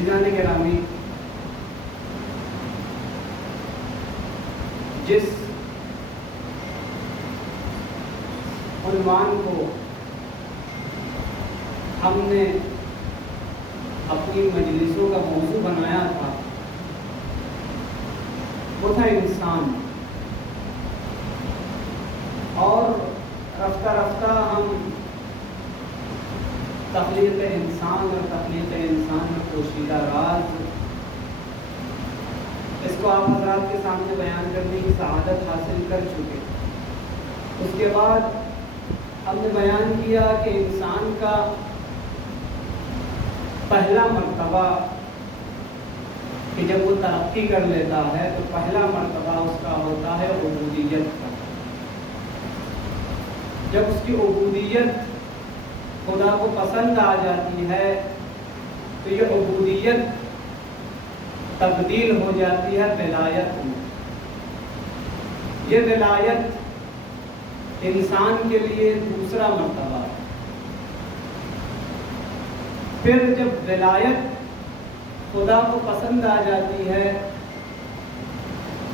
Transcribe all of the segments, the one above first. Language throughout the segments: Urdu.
عزیزان گرامی، جس عنوان کو ہم نے اپنی مجلسوں کا موضوع بنایا تھا وہ تھا انسان، اور رفتہ رفتہ ہم تخلیق انسان اور تخلیق انسان میں پوشیدہ راز اس کو آپ حضرات کے سامنے بیان کرنے کی سعادت حاصل کر چکے۔ اس کے بعد ہم نے بیان کیا کہ انسان کا پہلا مرتبہ کہ جب وہ ترقی کر لیتا ہے تو پہلا مرتبہ اس کا ہوتا ہے عبودیت کا۔ جب اس کی عبودیت خدا کو پسند آ جاتی ہے تو یہ عبودیت تبدیل ہو جاتی ہے ولایت میں۔ یہ ولایت انسان کے لیے دوسرا مرتبہ ہے۔ پھر جب ولایت خدا کو پسند آ جاتی ہے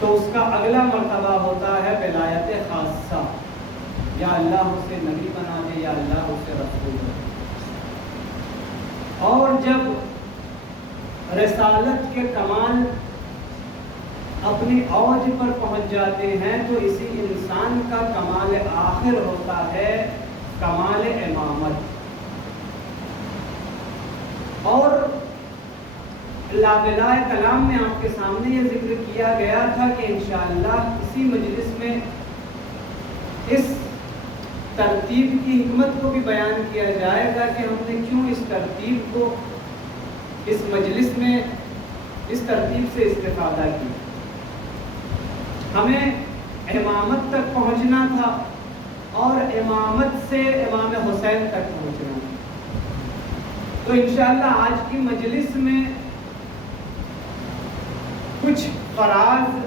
تو اس کا اگلا مرتبہ ہوتا ہے ولایت خاصہ، یا اللہ اسے نبی بنا دے یا اللہ اسے رسول بنا دے۔ اور جب رسالت کے کمال اپنی اوج پر پہنچ جاتے ہیں تو اسی انسان کا کمال آخر ہوتا ہے کمال امامت۔ اور لابلائے کلام میں آپ کے سامنے یہ ذکر کیا گیا تھا کہ انشاءاللہ اسی مجلس میں اس ترتیب کی حکمت کو بھی بیان کیا جائے گا کہ ہم نے کیوں اس ترتیب کو اس مجلس میں اس ترتیب سے استفادہ کی۔ ہمیں امامت تک پہنچنا تھا اور امامت سے امام حسین تک پہنچنا تھا۔ تو انشاءاللہ آج کی مجلس میں کچھ فراز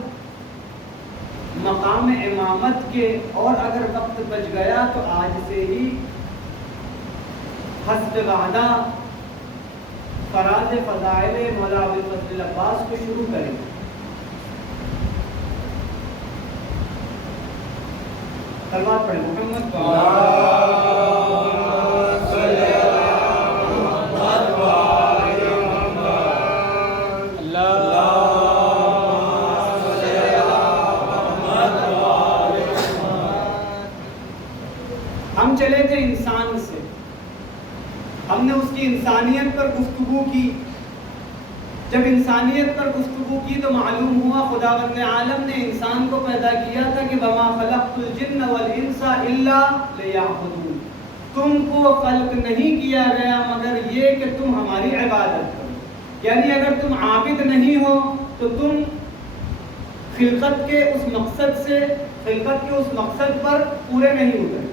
مقام امامت کے، اور اگر وقت بچ گیا تو آج سے ہی حسب وعدہ فراز فضائل مولا ابوالفضل عباس کو شروع کریں۔ صلوات پڑھیں محمد ہم چلے تھے انسان سے، ہم نے اس کی انسانیت پر گفتگو کی۔ جب انسانیت پر گفتگو کی تو معلوم ہوا خداوند عالم نے انسان کو پیدا کیا تھا کہ وَمَا خَلَقْتُ الْجِنَّ وَالْإِنسَ إِلَّا لِيَعْبُدُونِ، تم کو خلق نہیں کیا گیا مگر یہ کہ تم ہماری عبادت کرو۔ یعنی اگر تم عابد نہیں ہو تو تم خلقت کے اس مقصد پر پورے نہیں اترے،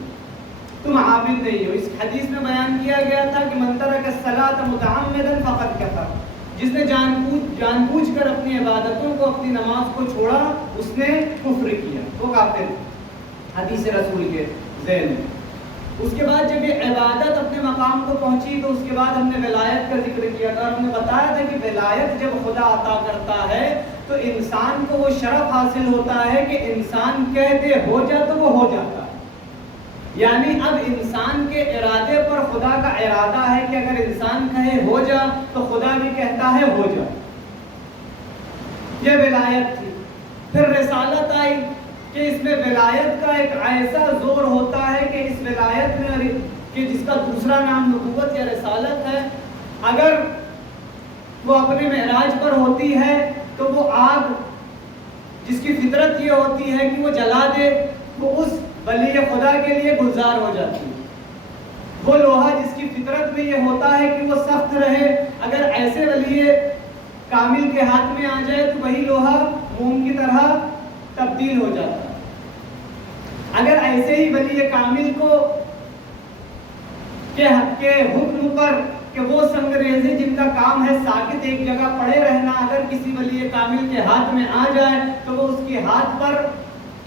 تم عابد نہیں ہو۔ اس حدیث میں بیان کیا گیا تھا کہ من ترک الصلاۃ متعمدا فقد کفر، جس نے جان بوجھ کر اپنی عبادتوں کو، اپنی نماز کو چھوڑا اس نے کفر کیا، وہ کافر۔ حدیث رسول کے ذیل میں اس کے بعد جب یہ عبادت اپنے مقام کو پہنچی تو اس کے بعد ہم نے ولایت کا ذکر کیا تھا، ہم نے بتایا تھا کہ ولایت جب خدا عطا کرتا ہے تو انسان کو وہ شرف حاصل ہوتا ہے کہ انسان کہتے ہو جا تو وہ ہو جاتا ہے۔ یعنی اب انسان کے ارادے پر خدا کا ارادہ ہے کہ اگر انسان کہے ہو جا تو خدا بھی کہتا ہے ہو جا۔ یہ ولایت تھی۔ پھر رسالت آئی کہ اس میں ولایت کا ایک ایسا زور ہوتا ہے کہ اس ولایت میں کہ جس کا دوسرا نام نبوت یا رسالت ہے، اگر وہ اپنے معراج پر ہوتی ہے تو وہ آگ جس کی فطرت یہ ہوتی ہے کہ وہ جلا دے، وہ اس ولی خدا کے لیے گلزار ہو جاتی ہے۔ وہ لوہا جس کی فطرت میں یہ ہوتا ہے کہ وہ سخت رہے، اگر ایسے ولی کامل کے ہاتھ میں آ جائے تو وہی لوہا موم کی طرح تبدیل ہو جاتا ہے۔ اگر ایسے ہی ولی کامل کو کے حکم پر کہ وہ سنگریزی جن کا کام ہے ساکت ایک جگہ پڑے رہنا، اگر کسی ولی کامل کے ہاتھ میں آ جائے تو وہ اس کے ہاتھ پر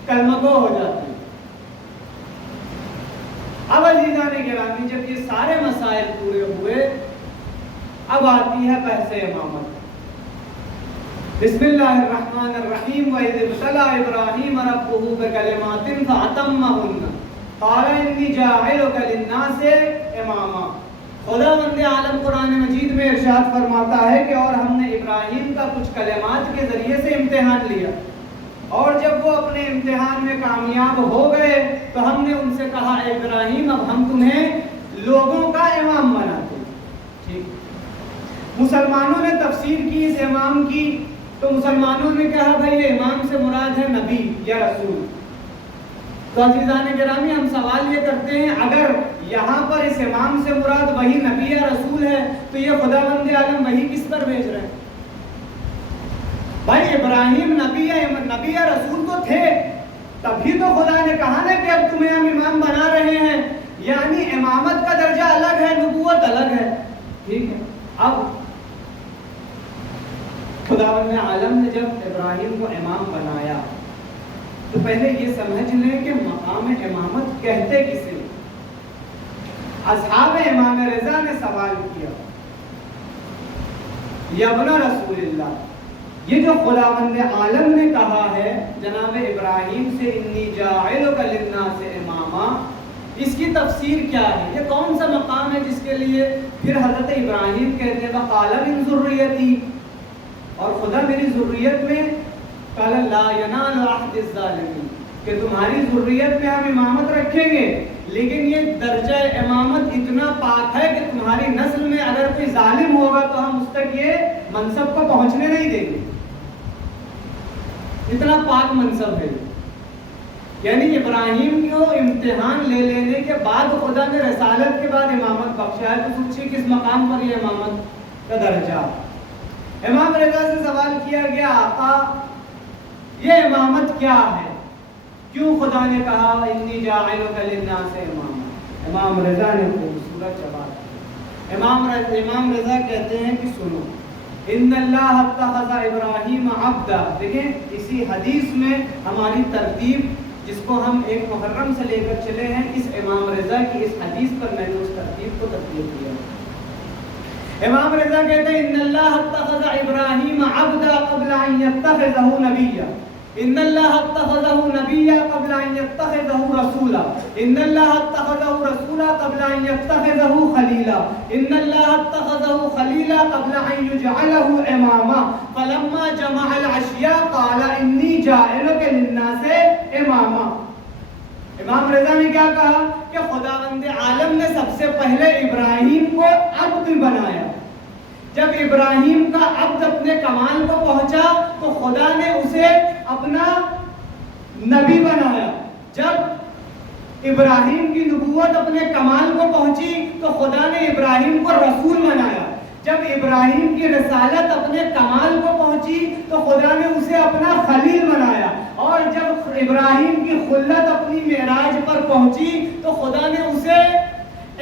کلمگو ہو جاتی ہے۔ اب عزیزان گرامی جب یہ سارے مسائل پورے ہوئے اب آتی ہے بحث امامت. بسم اللہ الرحمن الرحیم. وَإِذِ ابْتَلَىٰ إِبْرَاهِيمَ رَبُّهُ بِكَلِمَاتٍ فَأَتَمَّهُنَّ قَالَ إِنِّي جَاعِلُكَ لِلنَّاسِ إِمَامًا. خداوند عالم قرآن مجید میں ارشاد فرماتا ہے کہ اور ہم نے ابراہیم کا کچھ کلمات کے ذریعے سے امتحان لیا، اور جب وہ اپنے امتحان میں کامیاب ہو گئے تو ہم نے ان سے کہا اے ابراہیم اب ہم تمہیں لوگوں کا امام بناتے ہیں. ٹھیک. مسلمانوں نے تفسیر کی اس امام کی، تو مسلمانوں نے کہا بھائی یہ امام سے مراد ہے نبی یا رسول. تو عزیزان گرامی ہم سوال یہ کرتے ہیں اگر یہاں پر اس امام سے مراد وہی نبی یا رسول ہے تو یہ خداوند عالم وہی کس پر بھیج رہے ہیں؟ بھائی ابراہیم نبی یا رسول تو تھے، تبھی تو خدا نے کہا نا کہ اب تمہیں ہم امام بنا رہے ہیں، یعنی امامت کا درجہ الگ ہے، نبوت الگ ہے. ٹھیک ہے. اب خداوند عالم نے جب ابراہیم کو امام بنایا تو پہلے یہ سمجھ لیں کہ مقام امامت کہتے کسے. اصحاب امام رضا نے سوال کیا یا ابن رسول اللہ، یہ جو خداوند عالم نے کہا ہے جناب ابراہیم سے انی جاعلک للناس اماما، اس کی تفسیر کیا ہے؟ یہ کون سا مقام ہے جس کے لیے پھر حضرت ابراہیم کہتے ہیں وقال من ذریتی، اور خدا میری ذریت میں قال لا ینال عہد الظالمین، کہ تمہاری ذریت میں ہم امامت رکھیں گے لیکن یہ درجہ امامت اتنا پاک ہے کہ تمہاری نسل میں اگر کوئی ظالم ہوگا تو ہم اس تک یہ منصب کو پہنچنے نہیں دیں گے. اتنا پاک منصب ہے. یعنی ابراہیم کو امتحان لے لینے کے بعد خدا نے رسالت کے بعد امامت بخشا ہے. تو سوچیے کس مقام پر یہ امامت کا درجہ. امام رضا سے سوال کیا گیا آقا یہ امامت کیا ہے؟ کیوں خدا نے کہا انی جاعلک للناس اماما؟ امام رضا نے خوبصورت جواب دیا. امام رضا کہتے ہیں کہ سنو ان اللہ اتخذ ابراہیم عبدا. دیکھیں اسی حدیث میں ہماری ترتیب جس کو ہم ایک محرم سے لے کر چلے ہیں، اس امام رضا کی اس حدیث پر میں نے اس ترتیب کو ترتیب کیا. امام رضا کہتے ہیں ان اللہ اتخذ ابراہیم عبدا قبل ان یتخذہ نبیا، ان اللہ اتخذہ نبیا قبل ان یتخذہ رسولا، ان اللہ اتخذہ رسولا قبل ان یتخذہ خلیلا، ان اللہ اتخذہ خلیلا قبل ان یجعلہ اماما، فلما جمع العشیاء قال انی جاعلک للناس اماما. امام رضا نے کیا کہا کہ خداوند عالم نے سب سے پہلے ابراہیم کو عبد بنایا. جب ابراہیم کا عبد اپنے کمال کو پہنچا تو خدا نے اسے اپنا نبی بنایا. جب ابراہیم کی نبوت اپنے کمال کو پہنچی تو خدا نے ابراہیم کو رسول بنایا. جب ابراہیم کی رسالت اپنے کمال کو پہنچی تو خدا نے اسے اپنا خلیل بنایا. اور جب ابراہیم کی خلت اپنی معراج پر پہنچی تو خدا نے اسے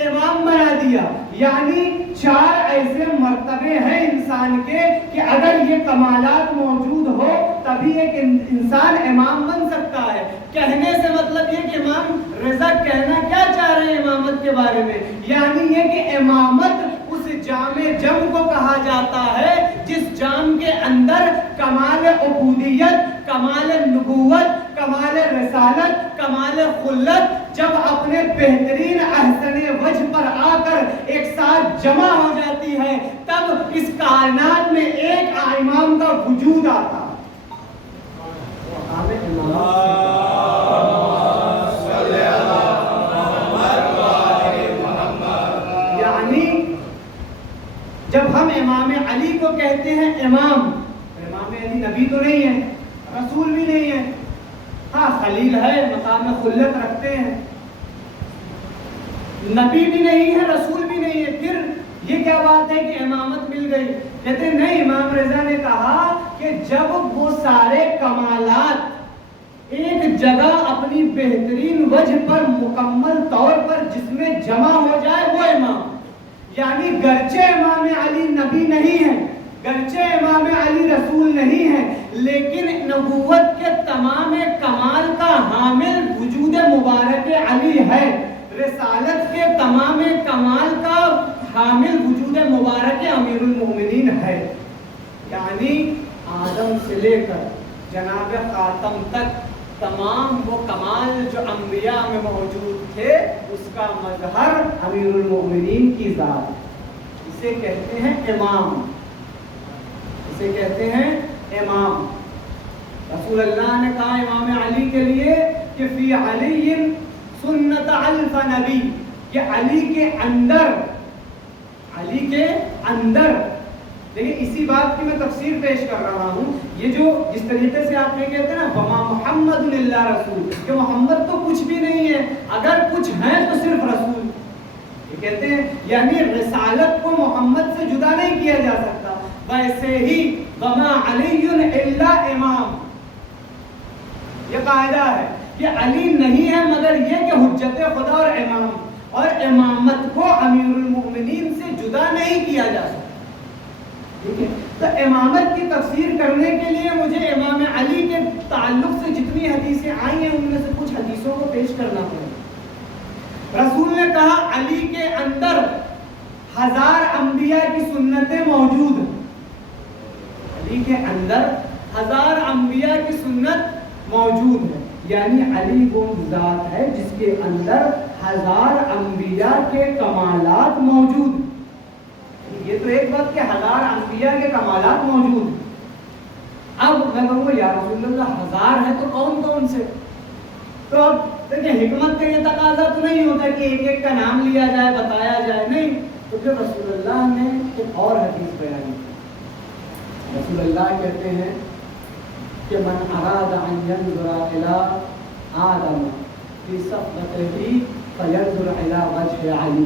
امام بنا دیا. یعنی 4 ایسے مرتبے ہیں انسان کے کہ اگر یہ کمالات موجود ہو تبھی ایک انسان امام بن سکتا ہے. کہنے سے مطلب یہ کہ امام رضا کہنا کیا چاہ رہے ہیں امامت کے بارے میں؟ یعنی یہ کہ امامت اس جام جم کو کہا جاتا ہے جس جام کے اندر کمال عبودیت، کمال نبوت، کمال رسالت، کمال خلت جب اپنے بہترین احسن وجہ پر آ کر ایک ساتھ جمع ہو جاتی ہے تب اس کائنات میں ایک امام کا وجود آتا ہے. یعنی جب ہم امام علی کو کہتے ہیں امام علی نبی تو نہیں ہے، رسول بھی نہیں ہے، ہاں خلیل ہے، مقام خلت رکھتے ہیں، نبی بھی نہیں ہے، رسول بھی نہیں ہے، پھر یہ کیا بات ہے کہ امامت مل گئی؟ کہتے ہیں نہیں. امام رضا نے کہا کہ جب وہ سارے کمالات ایک جگہ اپنی بہترین وجہ پر مکمل طور پر جس میں جمع ہو جائے وہ امام. یعنی گرچہ امام علی نبی نہیں ہے، گرچہ امام علی رسول نہیں ہے، لیکن نبوت کے تمام کمال کا حامل وجود مبارک علی ہے. رسالت کے تمام کمال کا کامل وجود مبارک امیر المومنین ہے، یعنی آدم سے لے کر جناب خاتم تک تمام وہ کمال جو انبیاء میں موجود تھے اس کا مظہر امیر المومنین کی ذات، اسے کہتے ہیں امام، اسے کہتے ہیں امام۔ رسول اللہ نے کہا امام علی کے لیے کہ فی علی سنت الف نبی، کہ علی کے اندر، علی کے اندر، دیکھیں اسی بات کی میں تفسیر پیش کر رہا ہوں۔ یہ جو جس طریقے سے آپ یہ کہتے ہیں نا وما محمد الا رسول، کہ محمد تو کچھ بھی نہیں ہے، اگر کچھ ہیں تو صرف رسول، یہ کہتے ہیں یعنی رسالت کو محمد سے جدا نہیں کیا جا سکتا۔ ویسے ہی وما علی الا امام، یہ قاعدہ ہے کہ علی نہیں ہے مگر یہ کہ حجت خدا اور امام، اور امامت کو امیر المؤمنین سے جدا نہیں کیا جا سکتا، ٹھیک ہے۔ تو امامت کی تفسیر کرنے کے لیے مجھے امام علی کے تعلق سے جتنی حدیثیں آئی ہیں ان میں سے کچھ حدیثوں کو پیش کرنا پڑے۔ رسول نے کہا علی کے اندر 1000 انبیاء کی سنتیں موجود ہیں، علی کے اندر 1000 انبیاء کی سنت موجود ہے، یعنی علی وہ ذات ہے جس کے اندر 1000 انبیاء کے کمالات موجود ہیں۔ یہ تو ایک بات کہ 1000 انبیاء کے کمالات موجود ہیں۔ اب میں کہوں گا یا رسول اللہ 1000 ہے تو کون کون سے؟ تو اب دیکھیں حکمت کا یہ تقاضا تو نہیں ہوتا کہ ایک ایک کا نام لیا جائے بتایا جائے، نہیں، تو پھر رسول اللہ نے ایک اور حدیث بیان کی۔ رسول اللہ کہتے ہیں کہ من اراد ان ينظر الى آدم في صفوته فينظر الى وجه علي،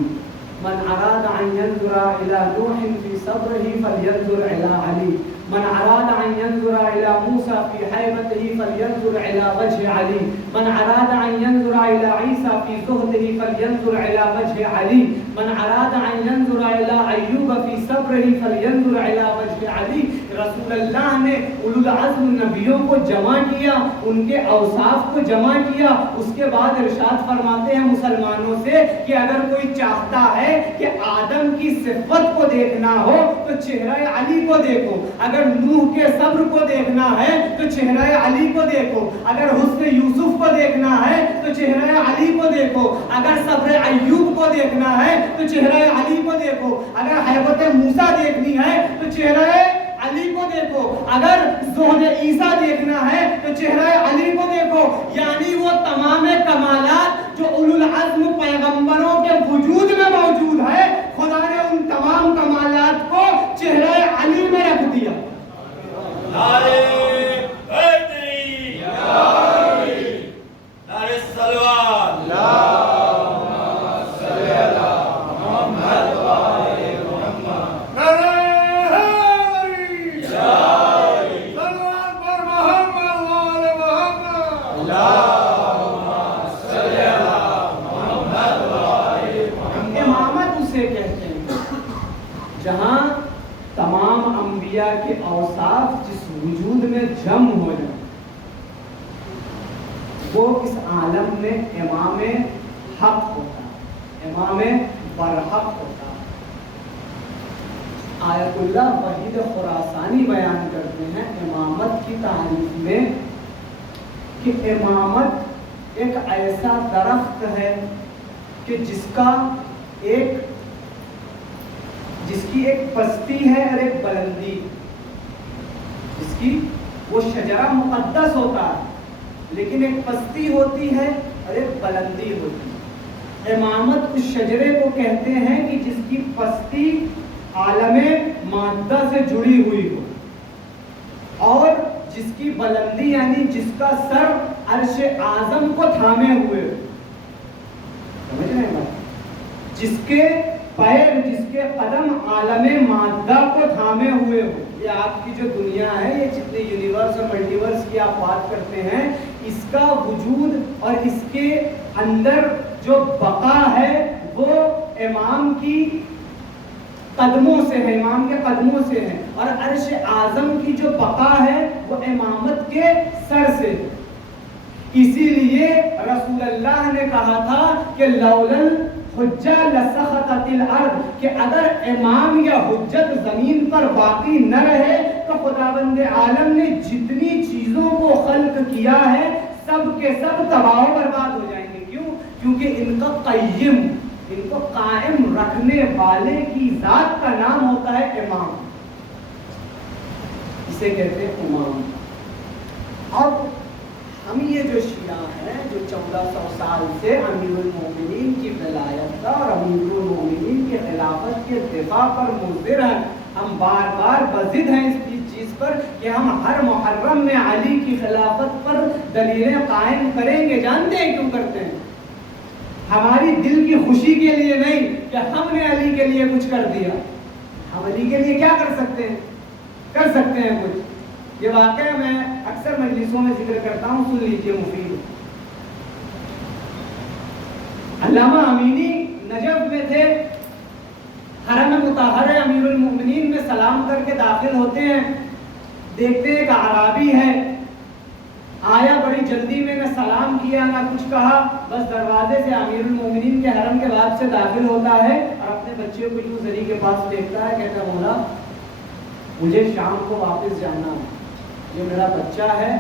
من اراد ان ينظر الى نوح في صبره فلينظر الى علي، من اراد ان ينظر الى موسى في حيبته فلينظر الى وجه علي، من اراد ان ينظر الى عيسى في زهده فلينظر الى وجه علي، من اراد ان ينظر الى ایوب في صبره فلينظر الى وجه علي۔ رسول اللہ نے اولو العزم نبیوں کو جمع کیا، ان کے اوصاف کو جمع کیا، اس کے بعد ارشاد فرماتے ہیں مسلمانوں سے کہ اگر کوئی چاہتا ہے کہ آدم کی صفت کو دیکھنا ہو تو چہرہ علی کو دیکھو، اگر نوح کے صبر کو دیکھنا ہے تو چہرہ علی کو دیکھو، اگر حسن یوسف کو دیکھنا ہے تو چہرہ علی کو دیکھو، اگر صبر ایوب کو دیکھنا ہے تو چہرہ علی کو دیکھو، اگر حیبت موسیٰ دیکھنی ہے تو چہرہ علی کو دیکھو، اگر زہد عیسیٰ دیکھنا ہے تو چہرہ علی کو دیکھو، یعنی وہ تمام کمالات جو اولو العزم پیغمبروں کے وجود میں موجود ہے، خدا نے ان تمام کمالات کو چہرہ علی میں رکھ دیا۔ نعرہ حیدری، نعرہ صلوات، اللہم صلی علی محمد و آل محمد، نعرہ حیدری، صلوات پر محمد و آل محمد، اللہم صلی علی محمد و آل محمد۔ امامت اسے کہتے ہیں جہاں تمام انبیاء کے اوصاف جس وجود میں جم ہو جائیں، وہ اس عالم میں امام حق ہوتا ہے، امام برحق ہوتا ہے۔ آیت اللہ وحید خراسانی بیان کرتے ہیں امامت کی تعریف میں کہ امامت ایک ایسا درخت ہے کہ جس کی ایک پستی ہے اور ایک بلندی، جس کی وہ شجرہ مقدس ہوتا ہے لیکن ایک پستی ہوتی ہے اور ایک بلندی ہوتی ہے۔ امامت اس شجرے کو کہتے ہیں کہ جس کی پستی عالم مادہ سے جڑی ہوئی ہو اور جس کی بلندی یعنی جس کا سر عرش اعظم کو تھامے ہوئے ہو، سمجھ رہے ہیں بات، جس کے پیر، جس کے قدم عالم مادہ کو تھامے ہوئے ہو۔ یہ آپ کی جو دنیا ہے، یہ جتنے یونیورس اور ملٹیورس کی آپ بات کرتے ہیں، اس کا وجود اور اس کے اندر جو بقا ہے وہ امام کی قدموں سے ہے، امام کے قدموں سے ہے، اور عرش اعظم کی جو بقا ہے وہ امامت کے سر سے ہے۔ اسی لیے رسول اللہ نے کہا تھا کہ لولل حجہ لسخطت الارض، کہ اگر امام یا حجت زمین پر باقی نہ رہے تو خداوند عالم نے جتنی چیزوں کو خلق کیا ہے سب کے سب تباہ و برباد ہو جائیں گے۔ کیوں؟ کیونکہ ان کا قیم، ان کو قائم رکھنے والے کی ذات کا نام ہوتا ہے امام، اسے کہتے ہیں امام۔ اب ہم یہ جو شیعہ ہیں جو 1400 سال سے امیر المومنین کی ولایت کا اور امیر المومنین کی خلافت کے دفاع پر مصر ہیں، ہم بار بار بضد ہیں اس چیز پر کہ ہم ہر محرم میں علی کی خلافت پر دلیلیں قائم کریں گے۔ جانتے ہیں کیوں کرتے ہیں؟ ہماری دل کی خوشی کے لیے نہیں کہ ہم نے علی کے لیے کچھ کر دیا۔ ہم علی کے لیے کیا کر سکتے ہیں؟ کر سکتے ہیں کچھ۔ یہ واقعہ میں اکثر مجلسوں میں ذکر کرتا ہوں، سن لیجئے، مفید۔ علامہ امینی نجف میں تھے، حرم مطہر امیر المؤمنین میں سلام کر کے داخل ہوتے ہیں، دیکھتے ہیں ایک اعرابی ہے، آیا بڑی جلدی میں، نہ سلام کیا نہ کچھ کہا، بس دروازے سے امیر المؤمنین کے حرم کے بعد سے داخل ہوتا ہے اور اپنے بچے کو یوں زری کے پاس دیکھتا ہے، کہتا ہے مولا مجھے شام کو واپس جانا ہے، یہ میرا بچہ ہے،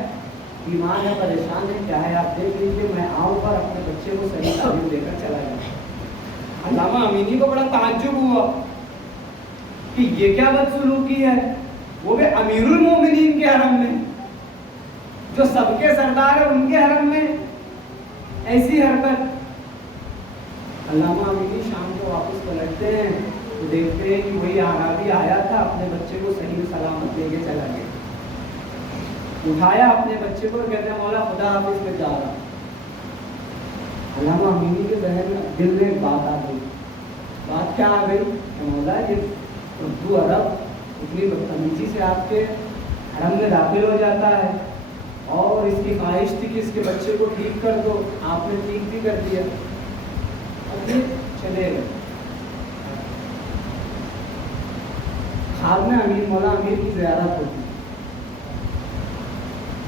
بیمار ہے، پریشان ہے، کیا ہے آپ دیکھ لیجیے، میں آؤں پر اپنے بچے کو صحیح تعلیم دے کر چلا جاؤں۔ علامہ امینی کو بڑا تعجب ہوا کہ یہ کیا بدسلوکی ہے، وہ بھی امیر المومنین کے حرم میں، جو سب کے سردار ہے ان کے حرم میں ایسی حرکت۔ علامہ امینی شام کو واپس پلٹتے ہیں تو دیکھتے ہیں کہ وہی اعرابی آیا تھا، اپنے بچے کو صحیح سلامت لے کے چلا گیا، اٹھایا اپنے بچے کو، کہتے ہیں مولا خدا حافظ میں جا رہا۔ علامہ امینی کے ذہن میں دل میں ایک بات آ گئی۔ بات کیا آ گئی کہ مولا یہ اردو عرب اتنی بدتمیزی سے آپ کے حرم میں داخل ہو جاتا ہے، اور اس کی خواہش تھی کہ اس کے بچے کو ٹھیک کر دو، آپ نے ٹھیک بھی کر دیا، اب یہ چلے گئے۔ خواب میں امیر مولا امیر کی زیارت ہوتی،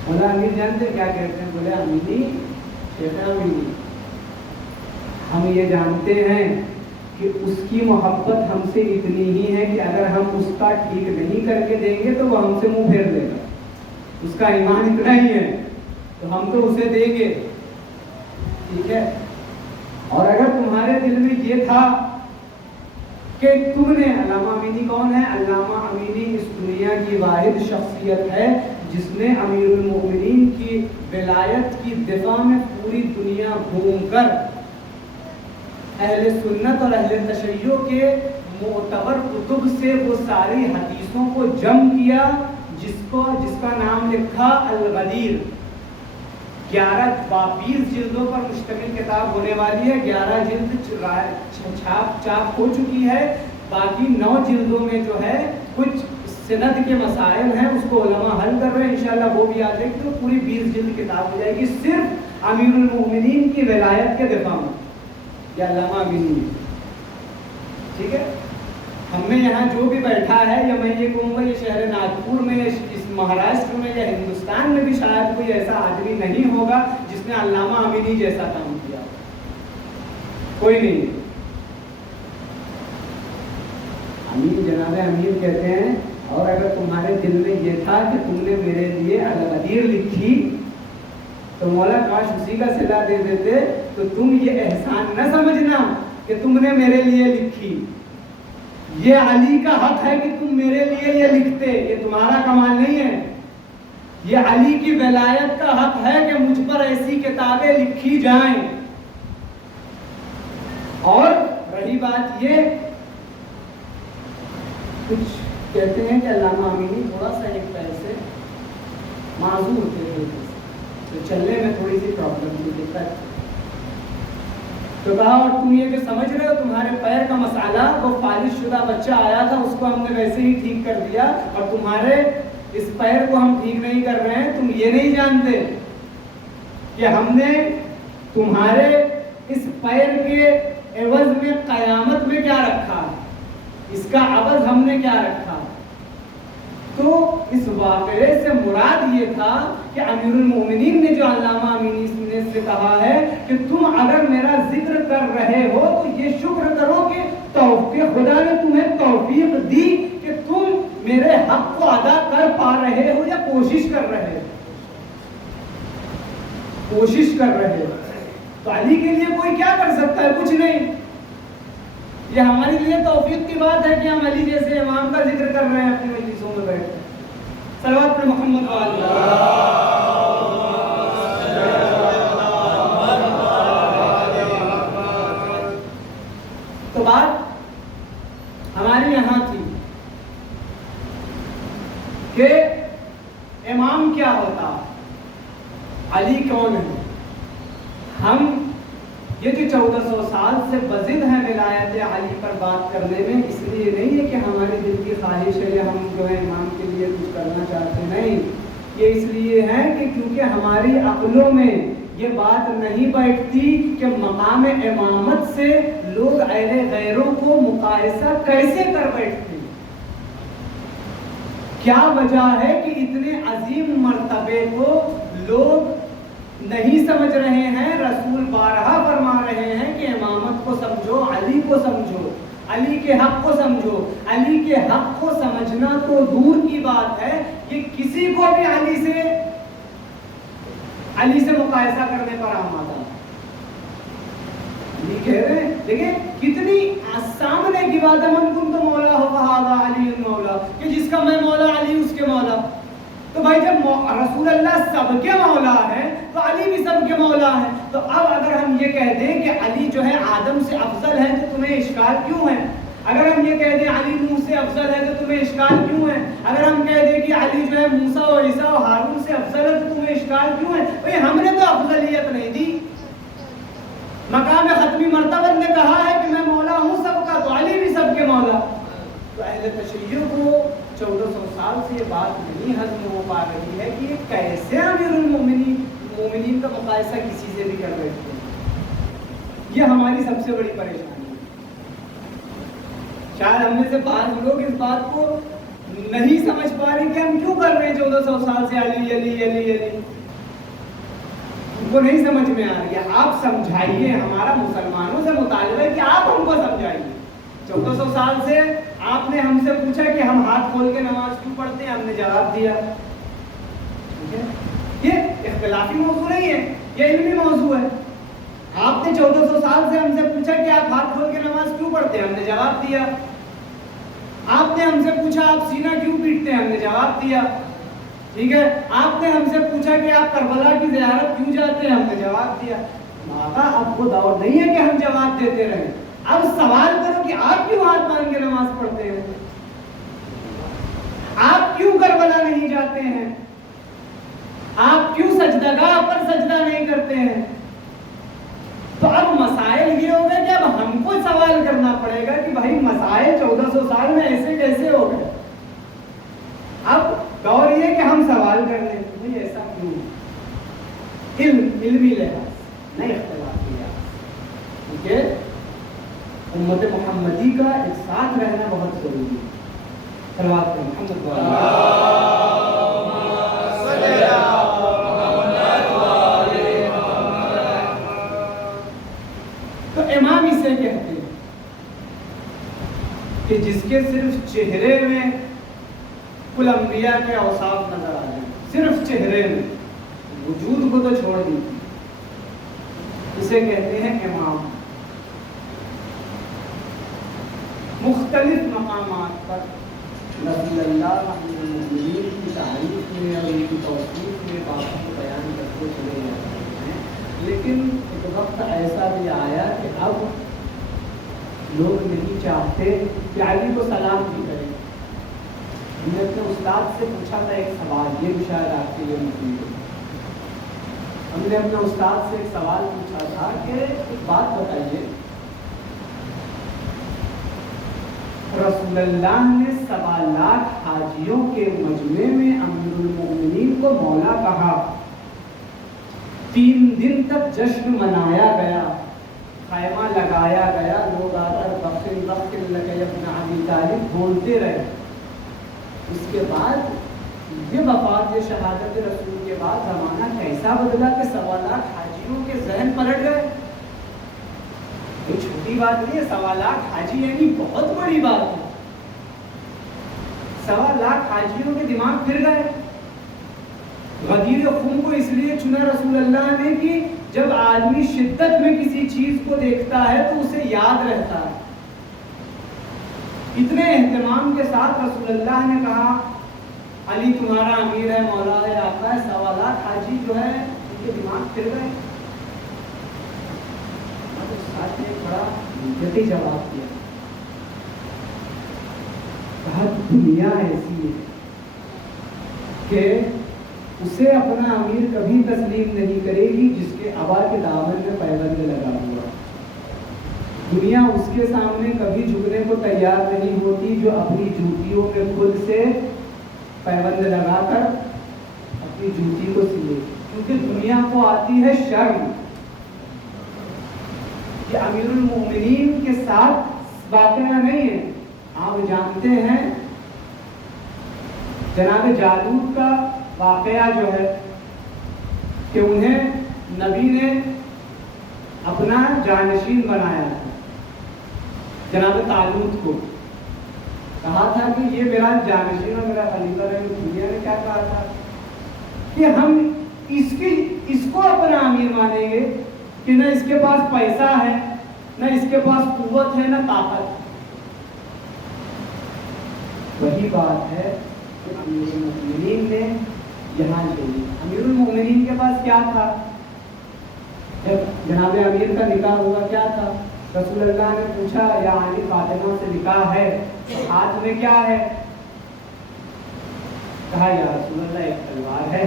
مولا امیر جانتے کیا کہتے ہیں؟ بولے امینی، شیخ امینی، ہم یہ جانتے ہیں کہ اس کی محبت ہم سے اتنی ہی ہے کہ اگر ہم اس کا ٹھیک نہیں کر کے دیں گے تو وہ ہم سے منہ پھیر دے گا، اس کا ایمان اتنا ہی ہے تو ہم تو اسے دیں گے، ٹھیک ہے؟ اور اگر تمہارے دل میں یہ تھا کہ تم نے، علامہ امینی کون ہے؟ علامہ امینی اس دنیا کی واحد شخصیت ہے جس نے امیر المؤمنین کی ولایت کی دفاع میں پوری دنیا گھوم کر اہل سنت اور اہل تشیع کے معتبر کتب سے وہ ساری حدیثوں کو جمع کیا، جس کا نام لکھا الغدیر۔ 20 جلدوں پر مشتمل کتاب ہونے والی ہے، 11 جلد چاپ ہو چکی ہے، باقی 9 جلدوں میں جو ہے کچھ سند کے مسائل ہیں، اس کو علماء حل کر رہے ہیں، انشاءاللہ وہ بھی آ جائے گی تو پوری 20 جلد کتاب ہو جائے گی صرف امیر المؤمنین کی ولایت کے دفاع میں، یا علامہ امینی، ٹھیک ہے؟ ہم میں یہاں جو بھی بیٹھا ہے، یا میں یہ کہوں گا یہ شہر ناگپور میں، اس مہاراشٹر میں یا ہندوستان میں بھی شاید کوئی ایسا آدمی نہیں ہوگا جس نے علامہ امینی جیسا کام کیا، کوئی نہیں۔ امیر جناب امیر کہتے ہیں اور اگر تمہارے دل میں یہ تھا کہ تم نے میرے لیے الغدیر لکھی تو مولا کاش اسی کا صلہ دے دیتے، تو تم یہ احسان نہ سمجھنا کہ تم نے میرے لیے لکھی، یہ علی کا حق ہے کہ تم میرے لیے یہ لکھتے، یہ تمہارا کمال نہیں ہے، یہ علی کی ولایت کا حق ہے کہ مجھ پر ایسی کتابیں لکھی جائیں۔ اور رہی بات یہ، کچھ کہتے ہیں کہ علامہ امینی تھوڑا سا ایک پیر سے معذور تھے، تو چلنے میں تھوڑی سی پرابلم کی دقت، تو کہا اور تم یہ کہ سمجھ رہے ہو تمہارے پیر کا مسئلہ، وہ فالج شدہ بچہ آیا تھا اس کو ہم نے ویسے ہی ٹھیک کر دیا، اور تمہارے اس پیر کو ہم ٹھیک نہیں کر رہے ہیں، تم یہ نہیں جانتے کہ ہم نے تمہارے اس پیر کے عوض میں قیامت میں کیا رکھا، اس کا عوض ہم نے کیا رکھا، تو اس واقعے سے مراد یہ تھا کہ امیر المومنین نے جو علامہ امینی نے سے کہا ہے کہ تم اگر میرا ذکر کر رہے ہو تو یہ شکر کرو کہ خدا نے تمہیں توفیق دی کہ تم میرے حق کو ادا کر پا رہے ہو یا کوشش کر رہے ہو تو علی کے لیے کوئی کیا کر سکتا ہے؟ کچھ نہیں. یہ ہمارے لیے توفیق کی بات ہے کہ ہم علی جیسے امام کا ذکر کر رہے ہیں اپنی مجلسوں میں بیٹھ کر. صلوات پر محمد تو بات ہماری یہاں تھی کہ امام کیا ہوتا، علی کون ہے. ہم یہ جو 1400 سال سے بضد ہیں ولایت علی پر بات کرنے میں، اس لیے نہیں ہے کہ ہمارے دل کی خواہش ہے یا ہم جو ہے امام کے لیے کچھ کرنا چاہتے ہیں، نہیں. یہ اس لیے ہے کہ کیونکہ ہماری عقلوں میں یہ بات نہیں بیٹھتی کہ مقام امامت سے لوگ اہل غیروں کو مقایسہ کیسے کر بیٹھتے. کیا وجہ ہے کہ اتنے عظیم مرتبے کو لوگ نہیں سمجھ رہے ہیں؟ رسول بارہا فرما رہے ہیں کہ امامت کو سمجھو، علی کو سمجھو، علی کے حق کو سمجھو. علی کے حق کو سمجھنا تو دور کی بات ہے، یہ کسی کو بھی علی سے مقایسہ کرنے پر آمادہ. علی کہہ رہے ہیں دیکھیں کتنی سامنے کی بات ہے، من کنت مولا ہو فہذا علی مولا، کہ جس کا میں مولا علی اس کے مولا. تو بھائی جب رسول اللہ سب کے مولا ہے تو علی بھی سب کے مولا ہے. تو اب اگر ہم یہ کہہ دیں کہ علی جو ہے آدم سے افضل ہے تو تمہیں اشکال کیوں ہے؟ اگر ہم یہ کہہ دیں علی نوح سے افضل ہے تو تمہیں اشکال کیوں ہے؟ اگر ہم کہہ دیں کہ علی جو ہے موسیٰ و عیسیٰ و ہارون سے افضل ہے تو تمہیں اشکال کیوں ہے؟ بھئی ہم نے تو افضلیت نہیں دی. مقام ختمی مرتبہ نے کہا ہے کہ میں مولا ہوں سب کا، تو علی بھی سب کے مولا. تو اہل تشیع کو 1400 سال سے یہ بات نہیں ہضم ہو پا رہی ہے کہ یہ کیسے امیر المومنین کا مقایسہ کسی سے بھی کر بیٹھتے ہیں. یہ ہماری سب سے بڑی پریشانی ہے. شاید ہم میں سے بعض لوگ اس بات کو نہیں سمجھ پا رہے کہ ہم کیوں کر رہے ہیں 1400 سال سے علی علی علی علی. وہ نہیں سمجھ میں آ رہی ہے. آپ سمجھائیے، ہمارا مسلمانوں سے مطالبہ ہے کہ آپ ہم کو سمجھائیے. 1400 سال سے آپ نے ہم سے پوچھا کہ ہم ہاتھ کھول کے نماز کیوں پڑھتے ہیں، ہم نے جواب دیا. یہ اختلافی موضوع نہیں ہے، یہ علمی موضوع ہے. آپ نے 1400 سال سے ہم سے پوچھا کہ آپ ہاتھ کھول کے نماز کیوں پڑھتے ہیں، ہم نے جواب دیا. آپ نے ہم سے پوچھا آپ سینہ کیوں پیٹتے ہیں، ہم نے جواب دیا. ٹھیک ہے. آپ نے ہم سے پوچھا کہ آپ کربلا کی زیارت کیوں جاتے ہیں، ہم نے جواب دیا. آقا اب وہ دور نہیں ہے کہ ہم جواب دیتے رہیں. اب سوال کرو کہ آپ کیوں ہاتھ باندھ کے نماز پڑھتے ہیں، آپ کیوں کربلا نہیں جاتے ہیں، آپ کیوں سجدگاہ پر سجدہ نہیں کرتے ہیں. تو اب مسائل یہ ہو گئے کہ اب ہم کو سوال کرنا پڑے گا کہ بھائی مسائل 1400 سال میں ایسے کیسے ہو گئے. اب دور یہ کہ ہم سوال کر لیں بھائی ایسا کیوں. علمی لحاظ نہیں اختلافی لحاظ. ٹھیک ہے. امت محمدی کا ایک ساتھ رہنا بہت ضروری ہے. صلوات پر محمد تو امام اسے کہتے ہیں کہ جس کے صرف چہرے میں کل انبیاء کے اوصاف نظر آ جائیں، صرف چہرے میں، وجود کو تو چھوڑ دیجیے. اسے کہتے ہیں امام. مختلف مقامات پر رسول اللہ کی تعریف میں اور ان کی توصیف میں باتوں کو بیان کرتے چلے جاتے ہیں. لیکن ایک وقت ایسا بھی آیا کہ اب لوگ نہیں چاہتے کہ علی کو سلام بھی کریں. ہم نے اپنے استاد سے پوچھا تھا ایک سوال، یہ بھی شاید آپ کے لیے مفید ہے. ہم نے اپنے استاد سے ایک سوال پوچھا تھا کہ ایک بات بتائیے، رسول اللہ نے 7 لاکھ حاجیوں کے مجمع میں امیر المومنین کو مولا کہا. 3 دن تک جشن منایا گیا، خیمہ لگایا گیا، لوگ آ کر بخل بخل لگے ابن ابی طالب بولتے رہے. اس کے بعد یہ وفات شہادت رسول کے بعد زمانہ کیسا بدلا کہ 1.25 لاکھ حاجیوں کے ذہن پلٹ گئے. یہ چھوٹی بات نہیں ہے، 1.25 لاکھ حاجی یعنی بہت بڑی بات ہے. 1.25 لاکھ حاجیوں کے دماغ پھر گئے. غدیر خم کو اس لیے چنا رسول اللہ نے کہ جب آدمی شدت میں کسی چیز کو دیکھتا ہے تو اسے یاد رہتا ہے. اتنے اہتمام کے ساتھ رسول اللہ نے کہا علی تمہارا امیر ہے، مولا ہے، آقا ہے. 1.25 لاکھ حاجی جو ہے ان کے دماغ پھر گئے. ساتھ نے بڑا منطقی جواب دیا، کہا دنیا ایسی ہے کہ اسے اپنا امیر کبھی تسلیم نہیں کرے گی جس کے ابا کے دامن میں پیبند لگا ہوا. دنیا اس کے سامنے کبھی جھکنے کو تیار نہیں ہوتی جو اپنی جوتیوں میں خود سے پیبند لگا کر اپنی جوتی کو سلے. کیونکہ دنیا کو آتی ہے شرم. یہ امیر المومنین کے ساتھ واقعہ نہیں ہے. آپ جانتے ہیں جناب جالوت کا واقعہ جو ہے کہ انہیں نبی نے اپنا جانشین بنایا تھا. جناب طالوت کو کہا تھا کہ یہ میرا جانشین اور میرا خلیفہ ہے. دنیا نے کیا کہا تھا کہ ہم اس کو اپنا امیر مانیں گے کہ نہ اس کے پاس پیسہ ہے، نہ اس کے پاس قوت ہے، نہ طاقت. وہی بات ہے کہ امیر المومنین نے یہاں چلی. امیر المومنین کے پاس کیا تھا؟ جب جناب امیر کا نکاح ہوا کیا تھا؟ رسول اللہ نے پوچھا یا علی فاطمہ سے نکاح ہے، ہاتھ میں کیا ہے؟ کہا یا رسول اللہ ایک تلوار ہے،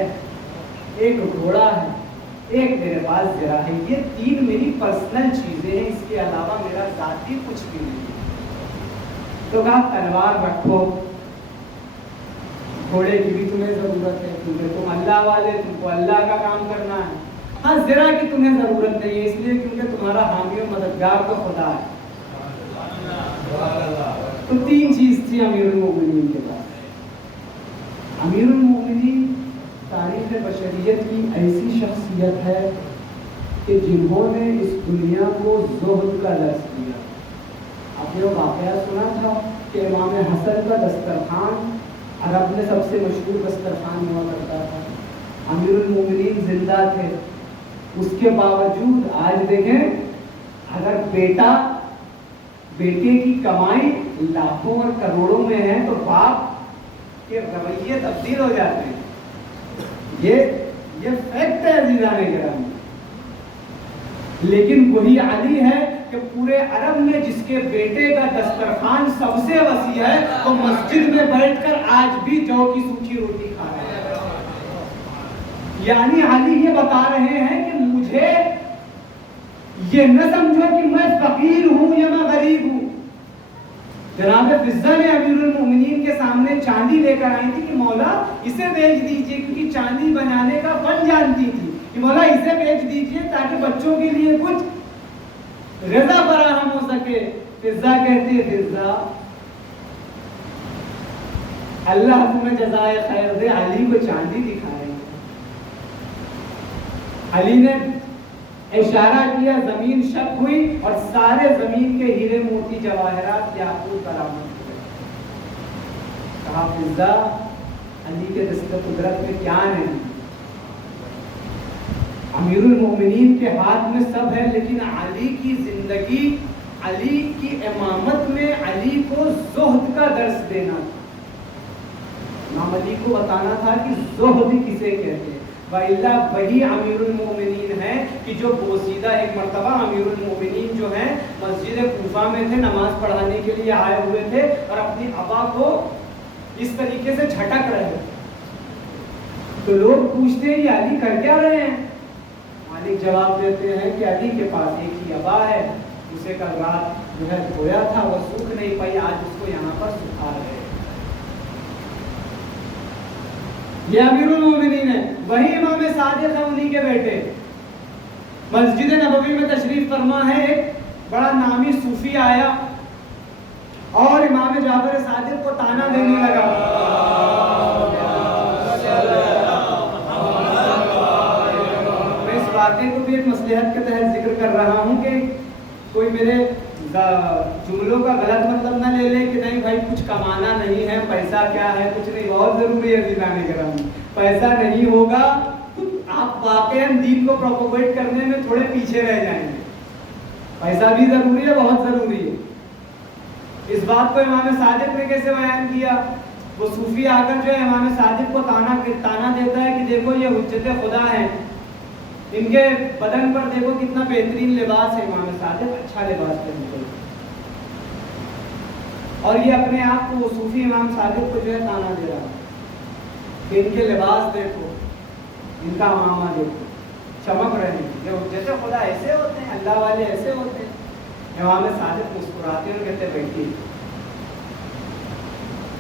ایک گھوڑا ہے، ایک میرے پاس زرہ ہے. یہ 3 میری پرسنل چیزیں ہیں، اس کے علاوہ میرا ذاتی کچھ بھی نہیں. تو کہا تلوار رکھو، گھوڑے کی بھی تمہیں ضرورت ہے کیونکہ تم اللہ والے، تم کو اللہ کا کام کرنا ہے. ہاں زرہ کی تمہیں ضرورت نہیں ہے اس لیے کیونکہ تمہارا حامی و مددگار تو خدا ہے. تو 3 چیز تھی امیر المومنین کے پاس. امیر المومنین تاریخ بشریت کی ایسی شخصیت ہے کہ جنہوں نے اس دنیا کو زہد کا درس دیا. آپ نے وہ واقعہ سنا تھا کہ امام حسن کا دسترخوان عرب میں سب سے مشہور دسترخوان ہوا کرتا تھا. امیر المومنین زندہ تھے، اس کے باوجود آج دیکھیں اگر بیٹے کی کمائی لاکھوں اور کروڑوں میں ہے تو باپ کے رویے تبدیل ہو جاتے ہیں. یہ فیکٹ ہے عزیزان کرام. لیکن وہی علی ہے کہ پورے عرب میں جس کے بیٹے کا دسترخوان سب سے وسیع ہے تو مسجد میں بیٹھ کر آج بھی جو کی سوکھی روٹی کھا رہے ہیں. یعنی علی یہ بتا رہے ہیں کہ مجھے یہ نہ سمجھو کہ میں فقیر ہوں یا میں غریب ہوں. جناب فضہ نے امیر المومنین کے سامنے چاندی لے کر آئی تھی کہ مولا اسے بیچ دیجئے، کیونکہ چاندی بنانے کا فن جانتی تھی کہ مولا اسے بیچ دیجئے تاکہ بچوں کے لیے کچھ غذا فراہم ہو سکے. فضہ کہتی ہے فضہ اللہ تمہیں جزائے خیر دے، علی کو چاندی دکھائے. علی نے اشارہ کیا، زمین شک ہوئی اور سارے زمین کے ہیرے موتی جواہرات یاقوت برآمد ہوئے. کہا فضہ علی کے دست قدرت میں کیا نہیں. امیر المومنین کے ہاتھ میں سب ہے لیکن علی کی زندگی، علی کی امامت میں علی کو زہد کا درس دینا تھا. امام علی کو بتانا تھا کہ زہد کسے کہتے ہیں. وَإِلَّا وہی امیر المومنین ہے کہ جو بوسیدہ ایک مرتبہ امیر المومنین جو ہیں مسجد کوفہ میں تھے، نماز پڑھانے کے لیے آئے ہوئے تھے اور اپنی ابا کو اس طریقے سے جھٹک رہے تھے. تو لوگ پوچھتے ہیں یہ علی کر کیا رہے ہیں؟ مالک جواب دیتے ہیں کہ علی کے پاس ایک ہی ابا ہے، اسے کل رات جو ہے دھویا تھا، وہ سوکھ نہیں پائی، آج اس کو یہاں پر سکھا رہے ہیں. یہ امیر المومنین ہے. وہی امام صادق ہے، انہی کے بیٹے. مسجد نبوی میں تشریف فرما ہے، ایک بڑا نامی صوفی آیا اور امام جعفر صادق کو تانا دینے لگا. میں اس واقعے کو بھی ایک مصلحت کے تحت ذکر کر رہا ہوں کہ کوئی میرے جملوں کا غلط مطلب نہ لے لے کہ نہیں بھائی کچھ کمانا نہیں ہے, پیسہ کیا ہے, کچھ نہیں. بہت ضروری ہے عزیزان کرام, پیسہ نہیں ہوگا تو آپ واقعا دین کو پروپوگیٹ کرنے میں تھوڑے پیچھے رہ جائیں گے. پیسہ بھی ضروری ہے, بہت ضروری ہے. اس بات کو امام صادق نے کیسے بیان کیا؟ وہ صوفی آ کر جو ہے امام صادق کو تانا دیتا ہے کہ دیکھو یہ حجت خدا ہیں, ان کے بدن پر دیکھو کتنا بہترین لباس ہے. امام صادق اچھا لباس پہنتے ہیں اور یہ اپنے آپ کو وہ صوفی امام صادق کو جو ہے تانا دے رہا کہ ان کے لباس دیکھو, ان کا امامہ دیکھو, چمک رہے ہیں. یہ حجت خدا ایسے ہوتے ہیں, اللہ والے ایسے ہوتے ہیں. امام صادق مسکراتے ہیں اور کہتے بیٹھیے.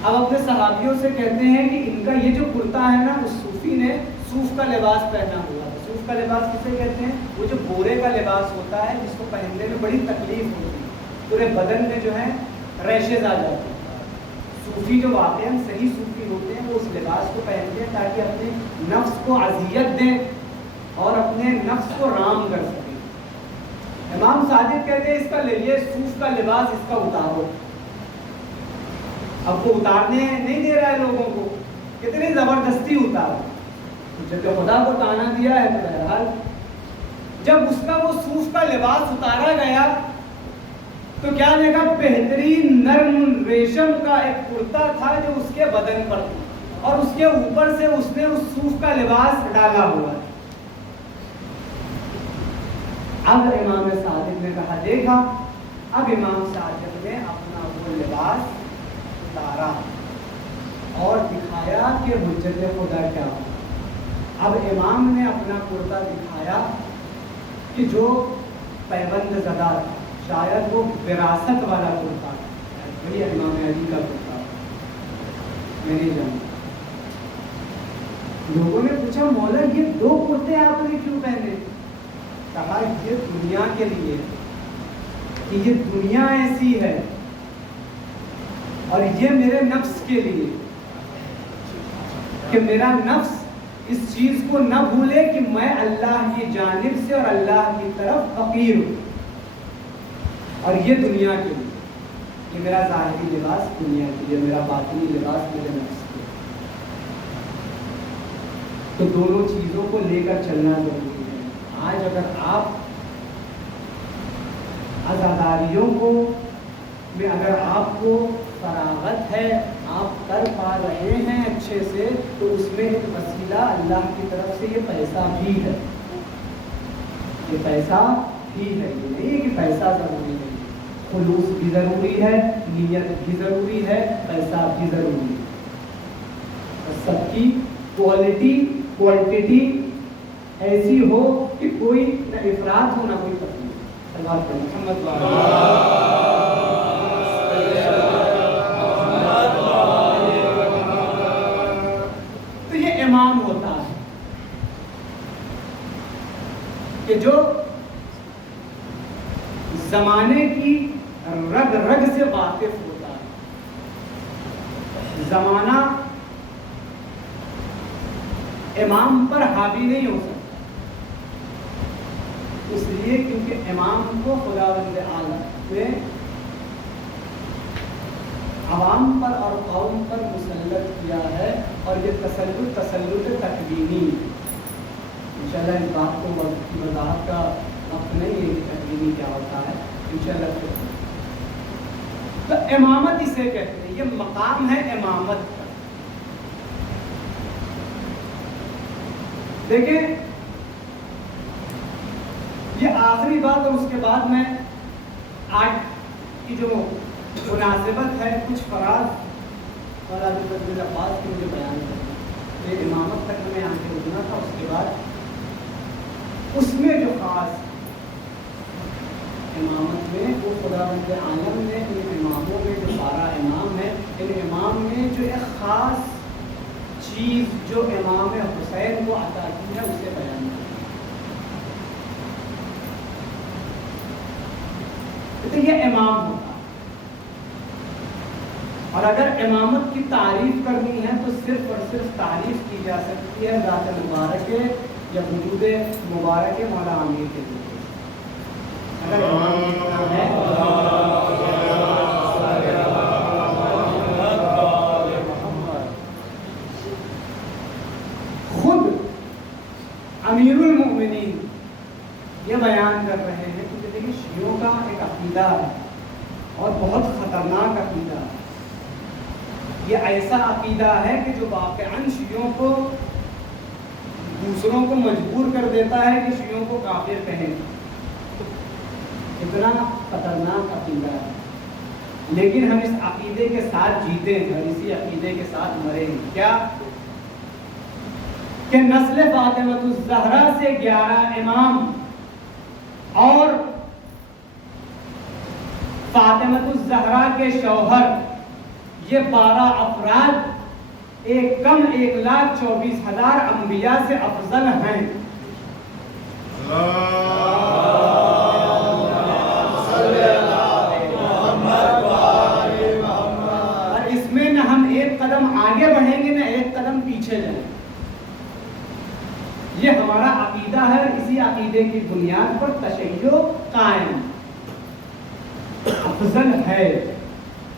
اب اپنے صحابیوں سے کہتے ہیں کہ ان کا یہ جو کرتا ہے نا, اس صوفی نے صوف کا لباس پہنا ہوا ہے. صوف کا لباس کسے کہتے ہیں؟ وہ جو بورے کا لباس ہوتا ہے جس کو پہننے میں بڑی تکلیف ہوتی ہے, پورے بدن میں جو ہے ریشز آ جاتے ہیں. صوفی جو واقعاً صحیح صوفی ہوتے ہیں وہ اس لباس کو پہنتے ہیں تاکہ اپنے نفس کو اذیت دیں اور اپنے نفس کو رام کر سکیں. امام صادق کہتے ہیں اس کا یہ صوف کا لباس اس کا اتارو. اب وہ اتارنے نہیں دے رہا ہے لوگوں کو, کتنی زبردستی اتارو. جب خدا کو تانا دیا ہے تو بہرحال جب اس کا وہ صوف کا لباس اتارا گیا تو کیا دیکھا؟ بہترین نرم ریشم کا ایک کرتا تھا جو اس کے بدن پر تھا اور اس کے اوپر سے اس نے اس صوف کا لباس ڈالا ہوا ہے. اب امام صادق نے کہا دیکھا, اب امام صادق نے اپنا وہ لباس اتارا اور دکھایا کہ حجت خدا کیا ہو. اب امام نے اپنا کرتا دکھایا کہ جو پیبند زدہ تھا, شاید وہ وراثت والا کرتا تھا, وہی امام علی کا کرتا, میں نہیں جانتا. لوگوں نے پوچھا مولا یہ دو کرتے آپ نے کیوں پہنے؟ کہا یہ دنیا کے لیے کہ یہ دنیا ایسی ہے, اور یہ میرے نفس کے لیے کہ میرا نفس اس چیز کو نہ بھولے کہ میں اللہ کی جانب سے اور اللہ کی طرف فقیر ہوں. اور یہ دنیا کے لیے, یہ میرا ظاہری لباس دنیا کے لیے, میرا باطنی لباس میرے نفس کے لیے. تو دونوں چیزوں کو لے کر چلنا ضروری ہے. آج اگر آپ عزاداریوں کو میں اگر آپ کو فراغت ہے, آپ کر پا رہے ہیں اچھے سے, تو اس میں ایک وسیلہ اللہ کی طرف سے یہ پیسہ بھی ہے. یہ پیسہ بھی ہے, یہ نہیں ہے کہ پیسہ ضروری ہے, خلوص بھی ضروری ہے, نیت بھی ضروری ہے, پیسہ بھی ضروری ہے. سب کی کوالٹی ایسی ہو کہ کوئی نہ افراط ہو نہ کوئی تفریط. تو یہ امام ہوتا ہے کہ جو زمانے کی رگ رگ سے واقف ہوتا ہے. زمانہ امام پر حاوی نہیں ہو سکتا, اس لیے کیونکہ امام کو خداوند عالم نے عوام پر اور قوم پر مسلط کیا ہے, اور یہ تسلط تکوینی. انشاءاللہ اس بات کو وقت کی وضاحت کا وقت نہیں ہے کہ تکوینی کیا ہوتا ہے, انشاءاللہ. تو امامت اسے کہتے ہیں, یہ مقام ہے امامت کا. دیکھیں یہ آخری بات, اور اس کے بعد میں آج کی جو مناسبت ہے کچھ فراز اور حضرت عباس کی مجھے بیان کرنا. یہ امامت تک میں آگے رکنا تھا, اس کے بعد اس میں جو خاص امامت میں وہ خداوند عالم نے ان اماموں میں جو 12 امام ہیں, ان امام نے جو ایک خاص چیز جو امام حسین کو عطا کی ہے اسے بیان کیا. تو یہ امام ہوتا. اور اگر امامت کی تعریف کرنی ہے تو صرف اور صرف تعریف کی جا سکتی ہے ذات مبارک یا وجود مبارک مولا امیر کے لیے. اگر امام اتنا ہے خود امیر المؤمنین یہ بیان کر رہے ہیں کہ دیکھیے شیعوں کا ایک عقیدہ ہے اور بہت خطرناک عقیدہ ہے. یہ ایسا عقیدہ ہے کہ جو واقعاً شیعوں کو دوسروں کو مجبور کر دیتا ہے کہ شیعوں کو کافر کہیں. اتنا خطرناک عقیدہ ہے. لیکن ہم اس عقیدے کے ساتھ جیتے ہیں اور اسی عقیدے کے ساتھ مرے ہیں. کیا کہ نسل فاطمہ الزہرا سے 11 امام اور فاطمہ الزہرا کے شوہر یہ 12 افراد ایک کم 1,24,000 انبیاء سے افضل ہیں. اور اس میں نہ ہم ایک قدم آگے بڑھیں گے نہ ایک قدم پیچھے جائیں. یہ ہمارا عقیدہ ہے. اسی عقیدے کی بنیاد پر تشیع قائم. افضل ہے.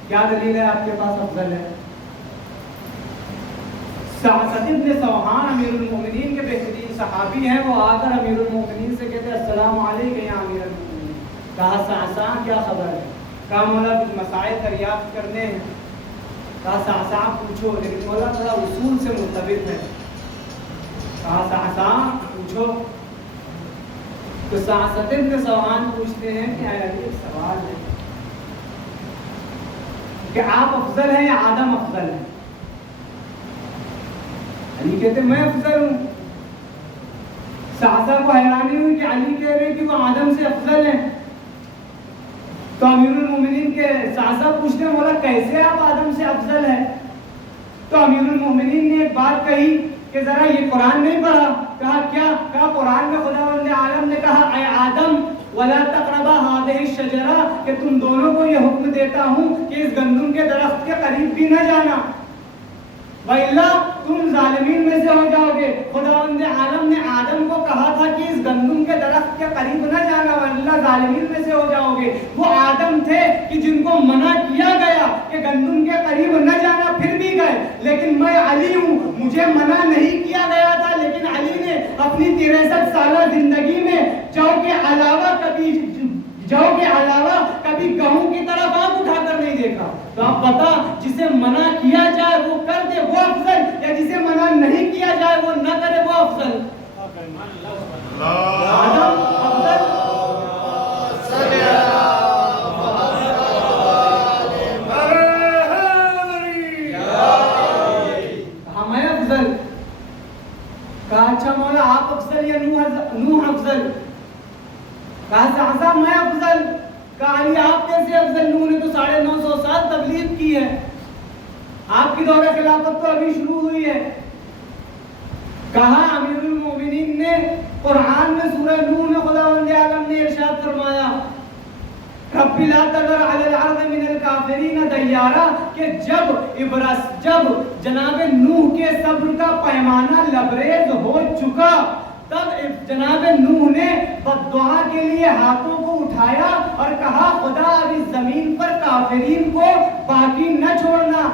کیا دلیل ہے آپ کے پاس افضل ہے؟ سعد بن سوحان امیر المومنین کے بہترین صحابی ہیں. وہ آ کر امیر المومنین سے کہتے ہیں السلام علیکم یا امیر المومنین. کہا سعساں کیا خبر ہے؟ کہا مولا کچھ مسائل دریافت کرنے ہیں. کہا سعساں پوچھو. لیکن مولا تھوڑا اصول سے مرتبط ہے. کہا سعساں پوچھو. تو سعد بن سوحان پوچھتے ہیں کہ ایک سوال ہے کہ آپ افضل ہیں یا آدم افضل ہیں؟ علی کہتے میں افضل ہوں. سعسا کو حیرانی ہوئی کہ علی کہہ رہے کہ وہ آدم سے افضل ہیں. تو امیر المومنین کے سعسا پوچھتے ہیں مولا کیسے آپ آدم سے افضل ہیں؟ تو امیر المومنین نے ایک بات کہی کہ ذرا یہ قرآن نہیں پڑھا. کہا کیا؟ کہا قرآن میں خداوند عالم نے کہا اے آدم وَلَا تَقْرَبَا هَٰذِهِ الشَّجَرَةَ کہ تم دونوں کو یہ حکم دیتا ہوں کہ اس گندم کے درخت کے قریب بھی نہ جانا وَإِلَّا تم ظالمین میں سے ہو جاؤ گے. خداوند عالم نے آدم کو کہا تھا کہ اس گندم کے درخت کے قریب نہ جانا وَإِلَّا ظالمین میں سے ہو جاؤ گے. وہ آدم تھے کہ جن کو منع کیا گیا کہ گندم کے قریب نہ جانا پھر بھی گئے. لیکن میں علی ہوں مجھے منع نہیں کیا گیا تھا. لیکن علی نے اپنی 63 سالہ زندگی میں جو کے علاوہ کبھی گہوں کی طرف آنکھ اٹھا کر نہیں دیکھا. تو آپ بتا جسے منع کیا جائے وہ کر دے وہ افضل یا جسے منع نہیں کیا جائے وہ نہ کرے وہ افضل؟ آدم افضل ہمیں افضل. کہا اچھا مولا آپ افضل یا نوح افضل؟ کہا سعسا میں افضل. کہا علی آپ کیسے افضل؟ نوح نے تو 950 سال تبلیغ کی ہے. آپ کی دور خلافت تو ابھی شروع ہوئی ہے. کہا امیر المومنین نے قرآن میں سورہ نوح میں خداوند عالم نے ارشاد فرمایا رب لا تذر علی الارض من الکافرین دیارا کہ جب جناب نوح کے صبر کا پیمانہ لبریز ہو چکا تب جناب نوح نے بددعا کے لیے ہاتھوں کو اٹھایا اور کہا خدا اب اس زمین پر کافرین کو باقی نہ چھوڑنا.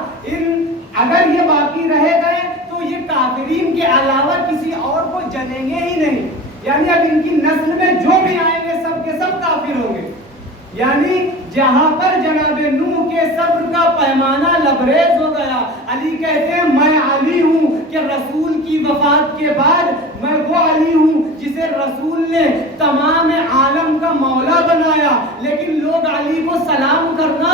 اگر یہ باقی رہ گئے تو یہ کافرین کے علاوہ کسی اور کو جنیں گے ہی نہیں. یعنی اب ان کی نسل میں جو بھی آئیں گے سب کے سب کافر ہوں گے. یعنی جہاں پر جناب نوح کے صبر کا پیمانہ لبریز ہو گیا. علی کہتے ہیں میں علی ہوں کہ رسول کی وفات کے بعد میں وہ علی ہوں جسے رسول نے تمام عالم کا مولا بنایا. لیکن لوگ علی کو سلام کرنا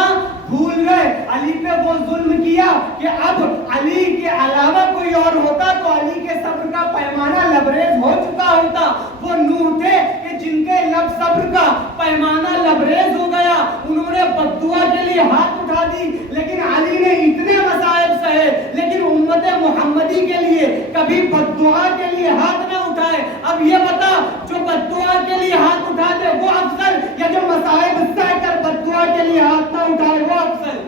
بھول گئے. علی پہ وہ ظلم کیا کہ اب علی کے علاوہ کوئی اور ہوتا تو علی کے صبر کا پیمانہ لبریز ہو چکا ہوتا. وہ نوح تھے کہ جن کے لب صبر کا پیمانہ لبریز ہو گیا. انہوں نے بددعا کے لیے ہاتھ اٹھا دی. لیکن علی نے اتنے مصائب سہے لیکن امت محمدی کے لیے کبھی بددعا کے لیے ہاتھ نہ اٹھائے. اب یہ بتا جو بددعا کے لیے ہاتھ اٹھا دے وہ افضل یا جو مصائب سہ کر بددعا کے لیے ہاتھ نہ اٹھائے وہ افضل؟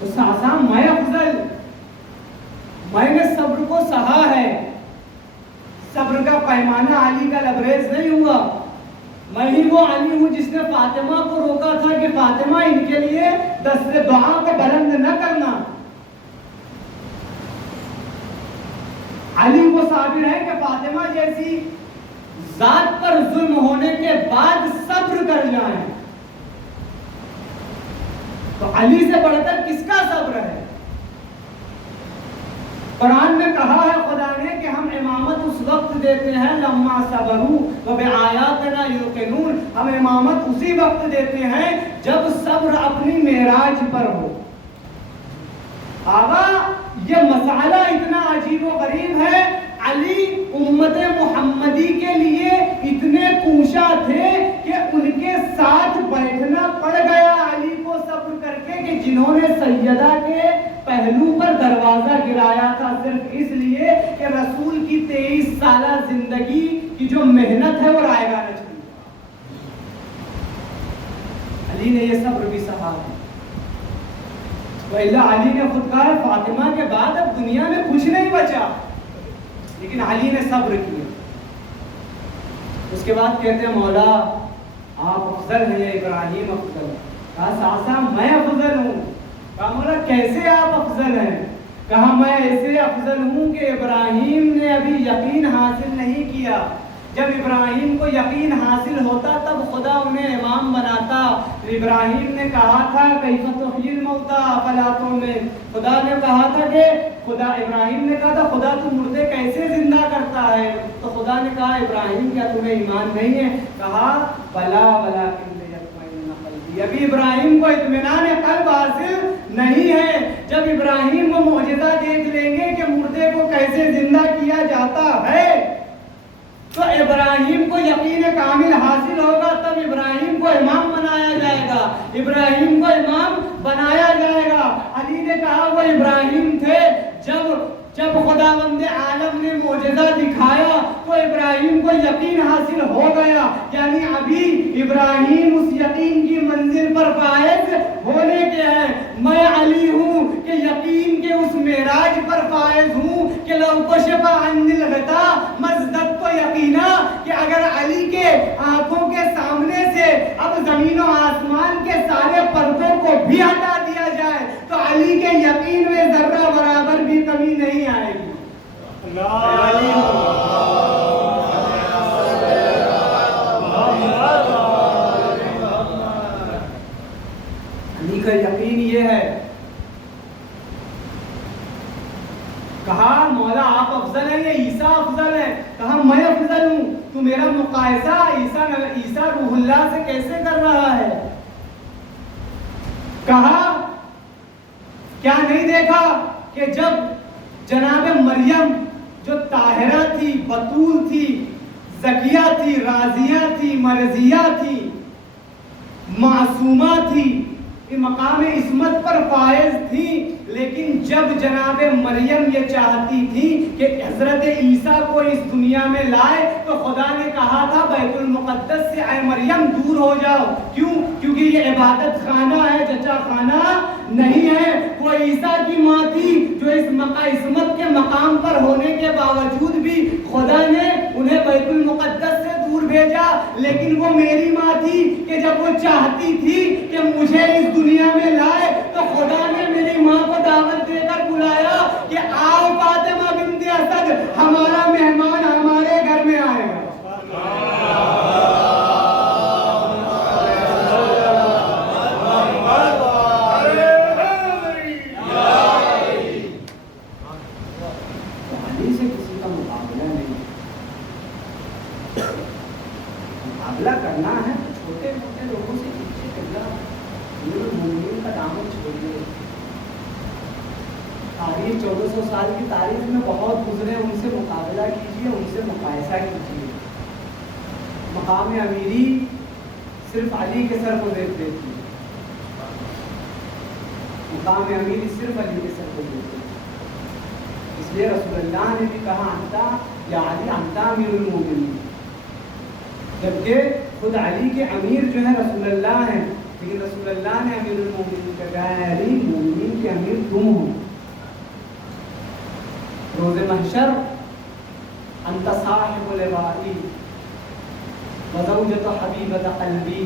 تو ساسا میں افضل، میں نے صبر کو سہا ہے، صبر کا پیمانہ علی کا لبریز نہیں ہوا، میں ہی وہ علی ہوں جس نے فاطمہ کو روکا تھا کہ فاطمہ ان کے لیے دست دعا کو بلند نہ کرنا۔ علی وہ صابر ہے کہ فاطمہ جیسی ذات پر ظلم ہونے کے بعد صبر کر جائیں، تو علی سے بڑھ کر کس کا صبر ہے؟ قرآن میں کہا ہے خدا نے کہ ہم امامت اس وقت دیتے ہیں لما صبروا وبآیاتنا یوقنون، ہم امامت اسی وقت دیتے ہیں جب صبر اپنی معراج پر ہو۔ آقا یہ مسئلہ اتنا عجیب و غریب ہے، علی امت محمدی کے لیے اتنے کوشا تھے کہ ان کے ساتھ بیٹھنا پڑ گیا علی کو صبر کر کے، کہ جنہوں نے سیدہ کے پہلو پر دروازہ گرایا تھا صرف اس لیے کہ رسول کی 23 سالہ زندگی کی جو محنت ہے وہ رائے گا نہ چلی۔ علی نے یہ صبر بھی سہا ہے، وَإِلَّا علی نے خود کہا فاطمہ کے بعد اب دنیا میں کچھ نہیں بچا، لیکن علی نے صبر کیا۔ اس کے بعد کہتے ہیں مولا آپ افضل ہیں یا ابراہیم افضل؟ کہا ساسا میں افضل ہوں۔ کہا مولا کیسے آپ افضل ہیں؟ کہا میں ایسے افضل ہوں کہ ابراہیم نے ابھی یقین حاصل نہیں کیا، جب ابراہیم کو یقین حاصل ہوتا تب خدا انہیں امام بناتا۔ ابراہیم نے کہا تھا کیف تحیی الموتی افلا تؤمن، خدا نے کہا تھا کہ ابراہیم نے کہا تھا خدا تو مردے کیسے زندہ کرتا ہے؟ تو خدا نے کہا ابراہیم کیا تمہیں ایمان نہیں ہے؟ کہا بلا ولکن لیطمئن قلبی، ابھی ابراہیم کو اطمینان قلب حاصل نہیں ہے۔ جب ابراہیم وہ معجزہ دیکھ لیں گے کہ مردے کو کیسے زندہ کیا جاتا ہے تو ابراہیم کو یقین کامل حاصل ہوگا، تب ابراہیم کو امام بنایا جائے گا، ابراہیم کو امام بنایا جائے گا۔ علی نے کہا وہ ابراہیم تھے جب خداوند عالم نے معجزہ دکھایا تو ابراہیم کو یقین حاصل ہو گیا، یعنی ابھی ابراہیم اس یقین کی منزل پر فائز ہونے کے ہیں۔ میں علی ہوں کہ یقین کے اس معراج پر فائز ہوں کہ لو کشف عنی الغطاء ما ازددت یقینا، کہ اگر علی کے آنکھوں کے سامنے سے اب زمین و آسمان کے سارے پردوں کو بھی ہٹا دیا جائے تو علی کے یقین میں ذرہ برابر بھی کمی نہیں آئے گی۔ علی کا یقین یہ ہے۔ کہا مولا آپ افضل ہیں یا عیسیٰ افضل ہے؟ کہا میں افضل ہوں، تو میرا مقایسہ عیسیٰ روح اللہ سے کیسے کر رہا ہے؟ کہا کیا نہیں دیکھا کہ جب جناب مریم جو طاہرہ تھی، بتول تھی، زکیہ تھی، راضیہ تھی، مرضیہ تھی، معصومہ تھی، مقام عصمت پر فائز تھی، لیکن جب جناب مریم یہ چاہتی تھی کہ حضرت عیسیٰ کو اس دنیا میں لائے تو خدا نے کہا تھا بیت المقدس سے اے مریم دور ہو جاؤ۔ کیوں؟ کیونکہ یہ عبادت خانہ ہے، جچا خانہ نہیں ہے۔ وہ عیسیٰ کی ماں تھی جو اس عصمت کے مقام پر ہونے کے باوجود بھی خدا نے انہیں بیت المقدس سے دور بھیجا، لیکن وہ میری ماں تھی کہ جب وہ چاہتی تھی کہ مجھے اس دنیا میں لائے تو خدا نے میری ماں کو دعوت دے کر بلایا کہ آؤ فاطمہ بنت اسد، ہمارا مہمان ہمارے گھر میں آئے گا۔ علی سے کسی کا مقابلہ نہیں، مقابلہ کرنا ہے تو چھوٹے موٹے لوگوں سے پیچھے کرنا، مومنین کا دامن چھوڑیے۔ تاریخ 1400 سال کی تاریخ میں بہت گزرے، ان سے مقابلہ کیجیے، ان سے مقایسہ کیجیے۔ مقام امیری صرف علی کے سر کو دیکھ دیتی ہے، مقام امیری صرف علی کے سر کو دیکھ دیتی ہے۔ اس لیے رسول اللہ نے بھی کہا انتا یا علی انتا امیر المومنین، جبکہ خود علی کے امیر جو ہے رسول اللہ ہیں، لیکن رسول اللہ نے امیر المومنین کا کہا ہے علی مومنین کے امیر تم ہو. روز محشر انت صاحب لوائی وزوجۃ حبیبۃ قلبی،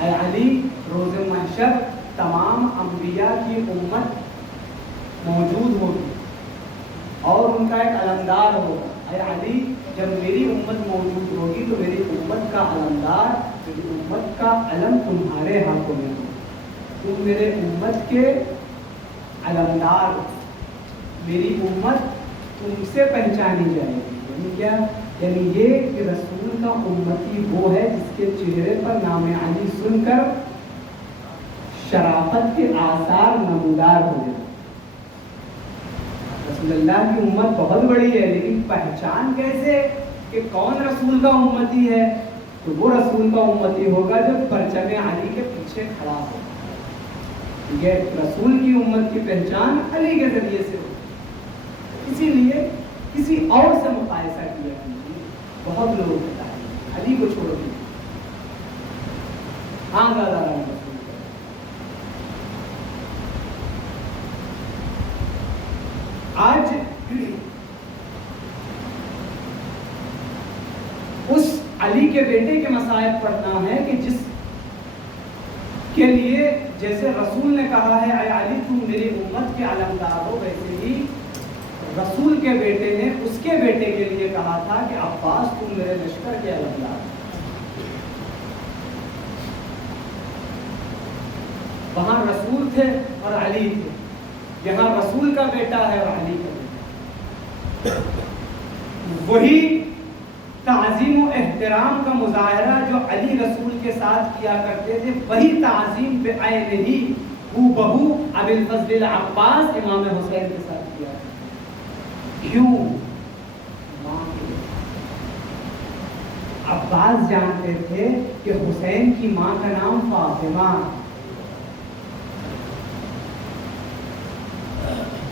اے علی روز محشر تمام انبیاء کی امت موجود ہوگی اور ان کا ایک علمدار ہوگا. اے علی جب میری امت موجود ہوگی تو میری امت کا علمدار، میری امت کا علم تمہارے ہاتھوں میں ہوگا. تم میرے امت کے علمدار، میری امت تم سے پہچانی جائے گی. یعنی کیا؟ یعنی یہ کہ رسول کا امتی وہ ہے جس کے چہرے پر نام علی سن کر شرافت کے آثار نمودار ہو جائے. رسول اللہ کی امت بہت بڑی ہے، لیکن پہچان کیسے کہ کون رسول کا امتی ہے؟ تو وہ رسول کا امتی ہوگا جو پرچم علی کے پیچھے کھڑا ہو. ٹھیک ہے، رسول کی امت کی پہچان علی کے ذریعے سے ہو. اسی لیے کسی اور سے مقایسہ کیا کیجیے. بہت لوگ بتائیں علی کو چھوڑ دیں. ہاں زیادہ آج اس علی کے بیٹے کے مصائب پڑھنا ہے کہ جس کے لیے جیسے رسول نے کہا ہے اے علی تم میری امت کے علمدار ہو، ویسے ہی رسول کے بیٹے نے اس کے بیٹے کے لیے کہا تھا کہ عباس تم میرے لشکر کے علمدار. وہاں رسول تھے اور علی تھے، یہاں رسول کا بیٹا ہے اور علی کا بیٹا. وہی تعظیم و احترام کا مظاہرہ جو علی رسول کے ساتھ کیا کرتے تھے، وہی تعظیم بعینہ ہی ہو بہو ابی الفضل العباس امام حسین کے ساتھ کیا. کیوں؟ ماں کے لیے. عباس جانتے تھے کہ حسین کی ماں کا نام فاطمہ،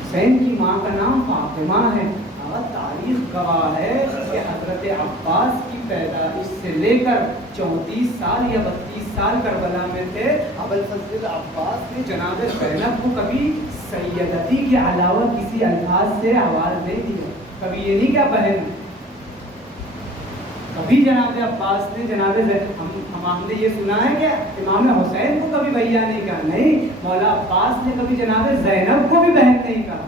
حسین کی ماں کا نام فاطمہ ہے. اور تاریخ گواہ ہے کہ حضرت عباس کی پیدائش سے لے کر 34 سال یا 32 سال کربلا میں تھے. ابوالفضل عباس نے جناب زینب کو کبھی سیدتی کے علاوہ کسی الفاظ سے آواز نہیں دیا. کبھی یہ نہیں کیا بہن. کبھی جناب عباس نے جناب ہم نے یہ سنا ہے کہ امام حسین کو کبھی بھیا نہیں کہا. نہیں، مولا عباس نے کبھی جناب زینب کو بھی بہن نہیں کہا.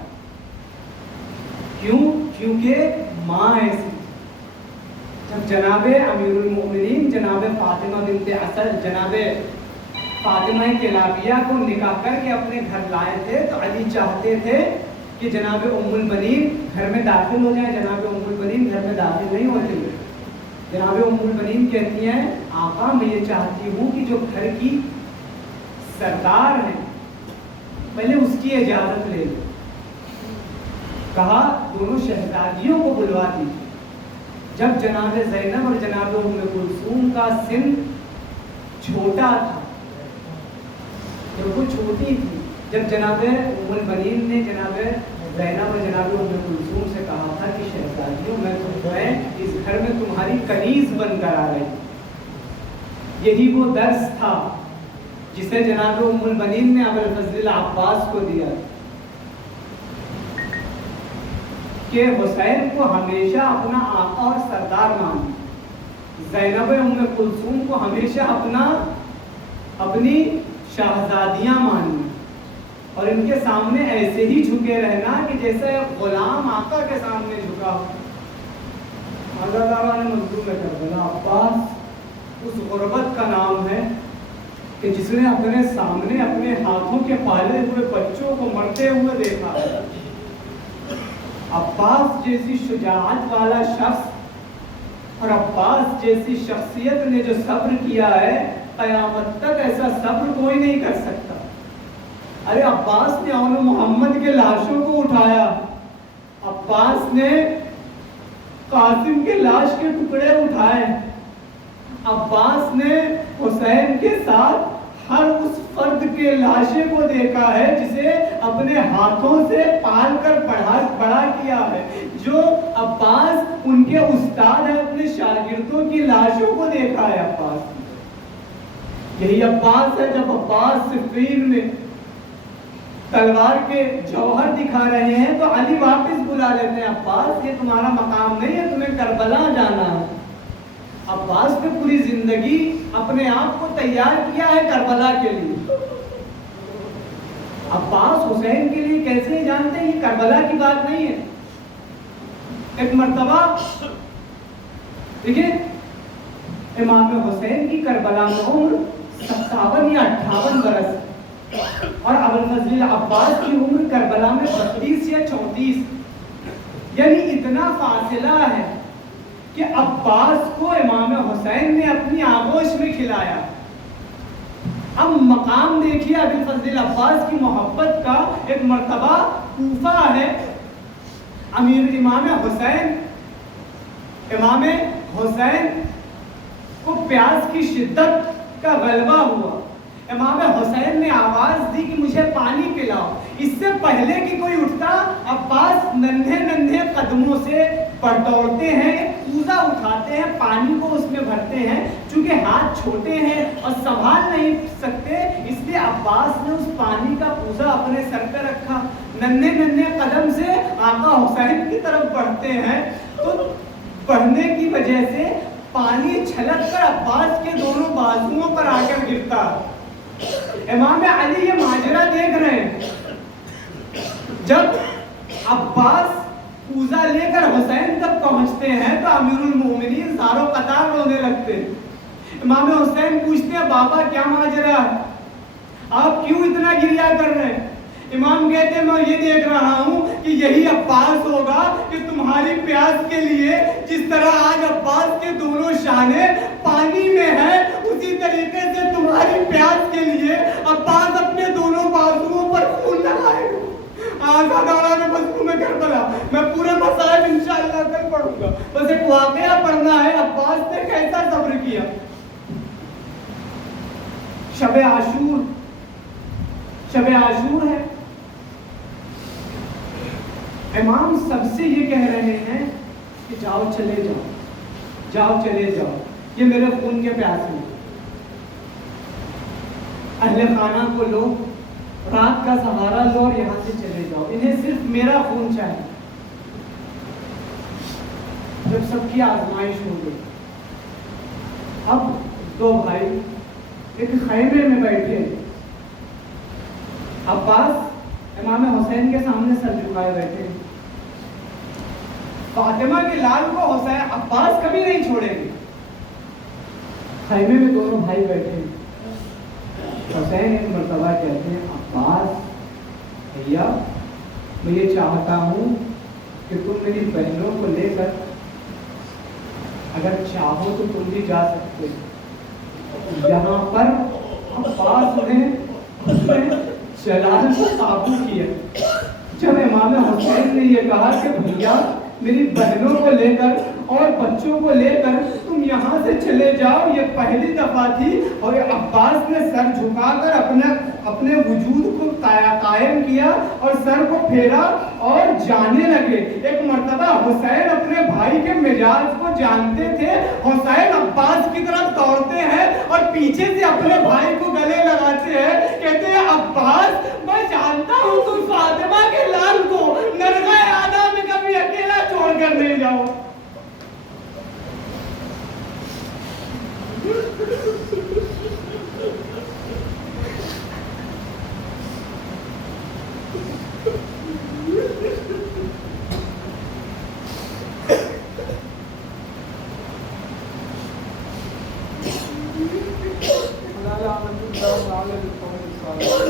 کیوں؟ کیونکہ ماں ایسی. جب جناب امیر المؤمنین جناب فاطمہ بنت اسد جناب فاطمہ کلابیہ کو نکاح کر کے اپنے گھر لائے تھے تو علی چاہتے تھے کہ جناب ام البنین گھر میں داخل ہو جائیں. جناب ام البنین گھر میں داخل نہیں ہوتے. جناب ام البنین کہتی ہیں آقا میں یہ چاہتی ہوں کہ جو گھر کی سردار ہیں پہلے اس کی اجازت لے لیں. کہا دونوں شہزادیوں کو بلوا دیجیے. جب جناب زینب اور جناب ام کلثوم کا سن چھوٹا تھا، جب وہ چھوٹی تھی، جب جناب ام البنین نے جناب زینب اور جناب ام کلثوم سے کہا تھا کہ شہزادیوں میں اس گھر میں تمہاری کنیز بن کر آ رہی. یہی وہ درس تھا جسے جناب ام البنین نے ابوالفضل عباس کو دیا کہ حسین کو ہمیشہ اپنا آقا اور سردار مانی، زینب ام کلثوم کو ہمیشہ اپنی شہزادیاں مانی، اور ان کے سامنے ایسے ہی جھکے رہنا کہ جیسے غلام آقا کے سامنے جھکا ہو. نے مزدور میں کر دینا. عباس اس غربت کا نام ہے کہ جس نے اپنے سامنے اپنے ہاتھوں کے پالے ہوئے بچوں کو مرتے ہوئے دیکھا. عباس جیسی شجاعت والا شخص اور عباس جیسی شخصیت نے جو صبر کیا ہے، قیامت تک ایسا صبر کوئی نہیں کر سکتا. ارے عباس نے آل محمد کے لاشوں کو اٹھایا، عباس نے قاسم کے لاش کے ٹکڑے اٹھائے، عباس نے حسین کے ساتھ ہر اس فرد کے لاشے کو دیکھا ہے جسے اپنے ہاتھوں سے پال کر بڑا کیا ہے. جو عباس ان کے استاد ہے، اپنے شاگردوں کی لاشوں کو دیکھا ہے عباس، یہی عباس ہے جب عباس صفین میں تلوار کے جوہر دکھا رہے ہیں تو علی واپس بلا لیتے ہیں، عباس یہ تمہارا مقام نہیں ہے، تمہیں کربلا جانا ہے۔ عباس نے پوری زندگی اپنے آپ کو تیار کیا ہے کربلا کے لیے۔ عباس حسین کے لیے کیسے جانتے ہیں؟ یہ کربلا کی بات نہیں ہے۔ ایک مرتبہ دیکھیں امام حسین کی کربلا میں عمر 57 یا 58 برس اور ابوالفضل عباس کی عمر کربلا میں 32 یا 34، یعنی اتنا فاصلہ ہے کہ عباس کو امام حسین نے اپنی آغوش میں کھلایا۔ اب مقام دیکھیے ابوالفضل عباس کی محبت کا۔ ایک مرتبہ کوفہ ہے، امام حسین کو پیاس کی شدت کا غلبہ ہوا، امام حسین نے آواز دی کہ مجھے پانی پلاؤ۔ اس سے پہلے کہ کوئی اٹھتا عباس ننھے قدموں سے دوڑتے ہیں، کوزہ اٹھاتے ہیں، پانی کو اس میں بھرتے ہیں، چونکہ ہاتھ چھوٹے ہیں اور سنبھال نہیں سکتے اس لیے عباس نے اس پانی کا کوزہ اپنے سر پہ رکھا، ننھے قدم سے آقا حسین کی طرف بڑھتے ہیں، تو بڑھنے کی وجہ سے پانی چھلک کر عباس کے دونوں بازوؤں پر آ کر گرتا۔ امام علی یہ ماجرا دیکھ رہے ہیں، جب عباس کوزہ لے کر حسین تک پہنچتے ہیں تو امیر المومنین زاروں قطار رونے لگتے ہیں۔ امام حسین پوچھتے ہیں بابا کیا ماجرا ہے، آپ کیوں اتنا گریا کر رہے ہیں؟ امام کہتے ہیں میں یہ دیکھ رہا ہوں کہ یہی عباس ہوگا کہ تمہاری پیاس کے لیے جس طرح آج عباس کے دونوں شانے پانی میں ہیں، اسی طریقے سے تمہاری پیاس کے لیے عباس اپنے دونوں بازوؤں پر خون لگائے گا۔ آزادانہ مظلوم کربلا، میں پورے مسائل انشاءاللہ کل پڑھوں گا، بس ایک واقعہ پڑھنا ہے عباس نے کیسا صبر کیا۔ شب عاشور ہے، امام سب سے یہ کہہ رہے ہیں کہ جاؤ چلے جاؤ، یہ میرے خون کے پیاسے ہیں، اہل خانہ کو لو، رات کا سہارا لو اور یہاں سے چلے جاؤ، انہیں صرف میرا خون چاہیے۔ جب سب کی آزمائش ہو گئی، اب دو بھائی ایک خیمے میں بیٹھے، عباس امام حسین کے سامنے سر جھکائے بیٹھے، فاطمہ کے لال کو حسین عباس کبھی نہیں چھوڑیں گے۔ خیمے میں دونوں بھائی بیٹھے، حسین ایک مرتبہ کہتے ہیں عباس بھیا میں یہ چاہتا ہوں کہ تم میری بہنوں کو لے کر اگر چاہو تو تم بھی جا سکتے ہو۔ یہاں پر عباس نے جلال کو قابو کیا۔ جب امام حسین نے یہ کہا کہ بھیا میری بہنوں کو لے کر اور بچوں کو لے کر تم یہاں سے چلے جاؤ، یہ پہلی دفعہ تھی اور عباس نے سر جھکا کر اپنے وجود کو قائم کیا اور سر کو پھیرا اور جانے لگے۔ ایک مرتبہ حسین اپنے بھائی کے مزاج کو جانتے تھے، حسین عباس کی طرف دوڑتے ہیں اور پیچھے سے اپنے بھائی کو گلے لگاتے ہیں، کہتے ہیں عباس میں جانتا ہوں تم فاطمہ کے لال کو نرغہ آدھا میں کبھی اکیلا چھوڑ کر نہیں جاؤ۔ على القوم الصالحين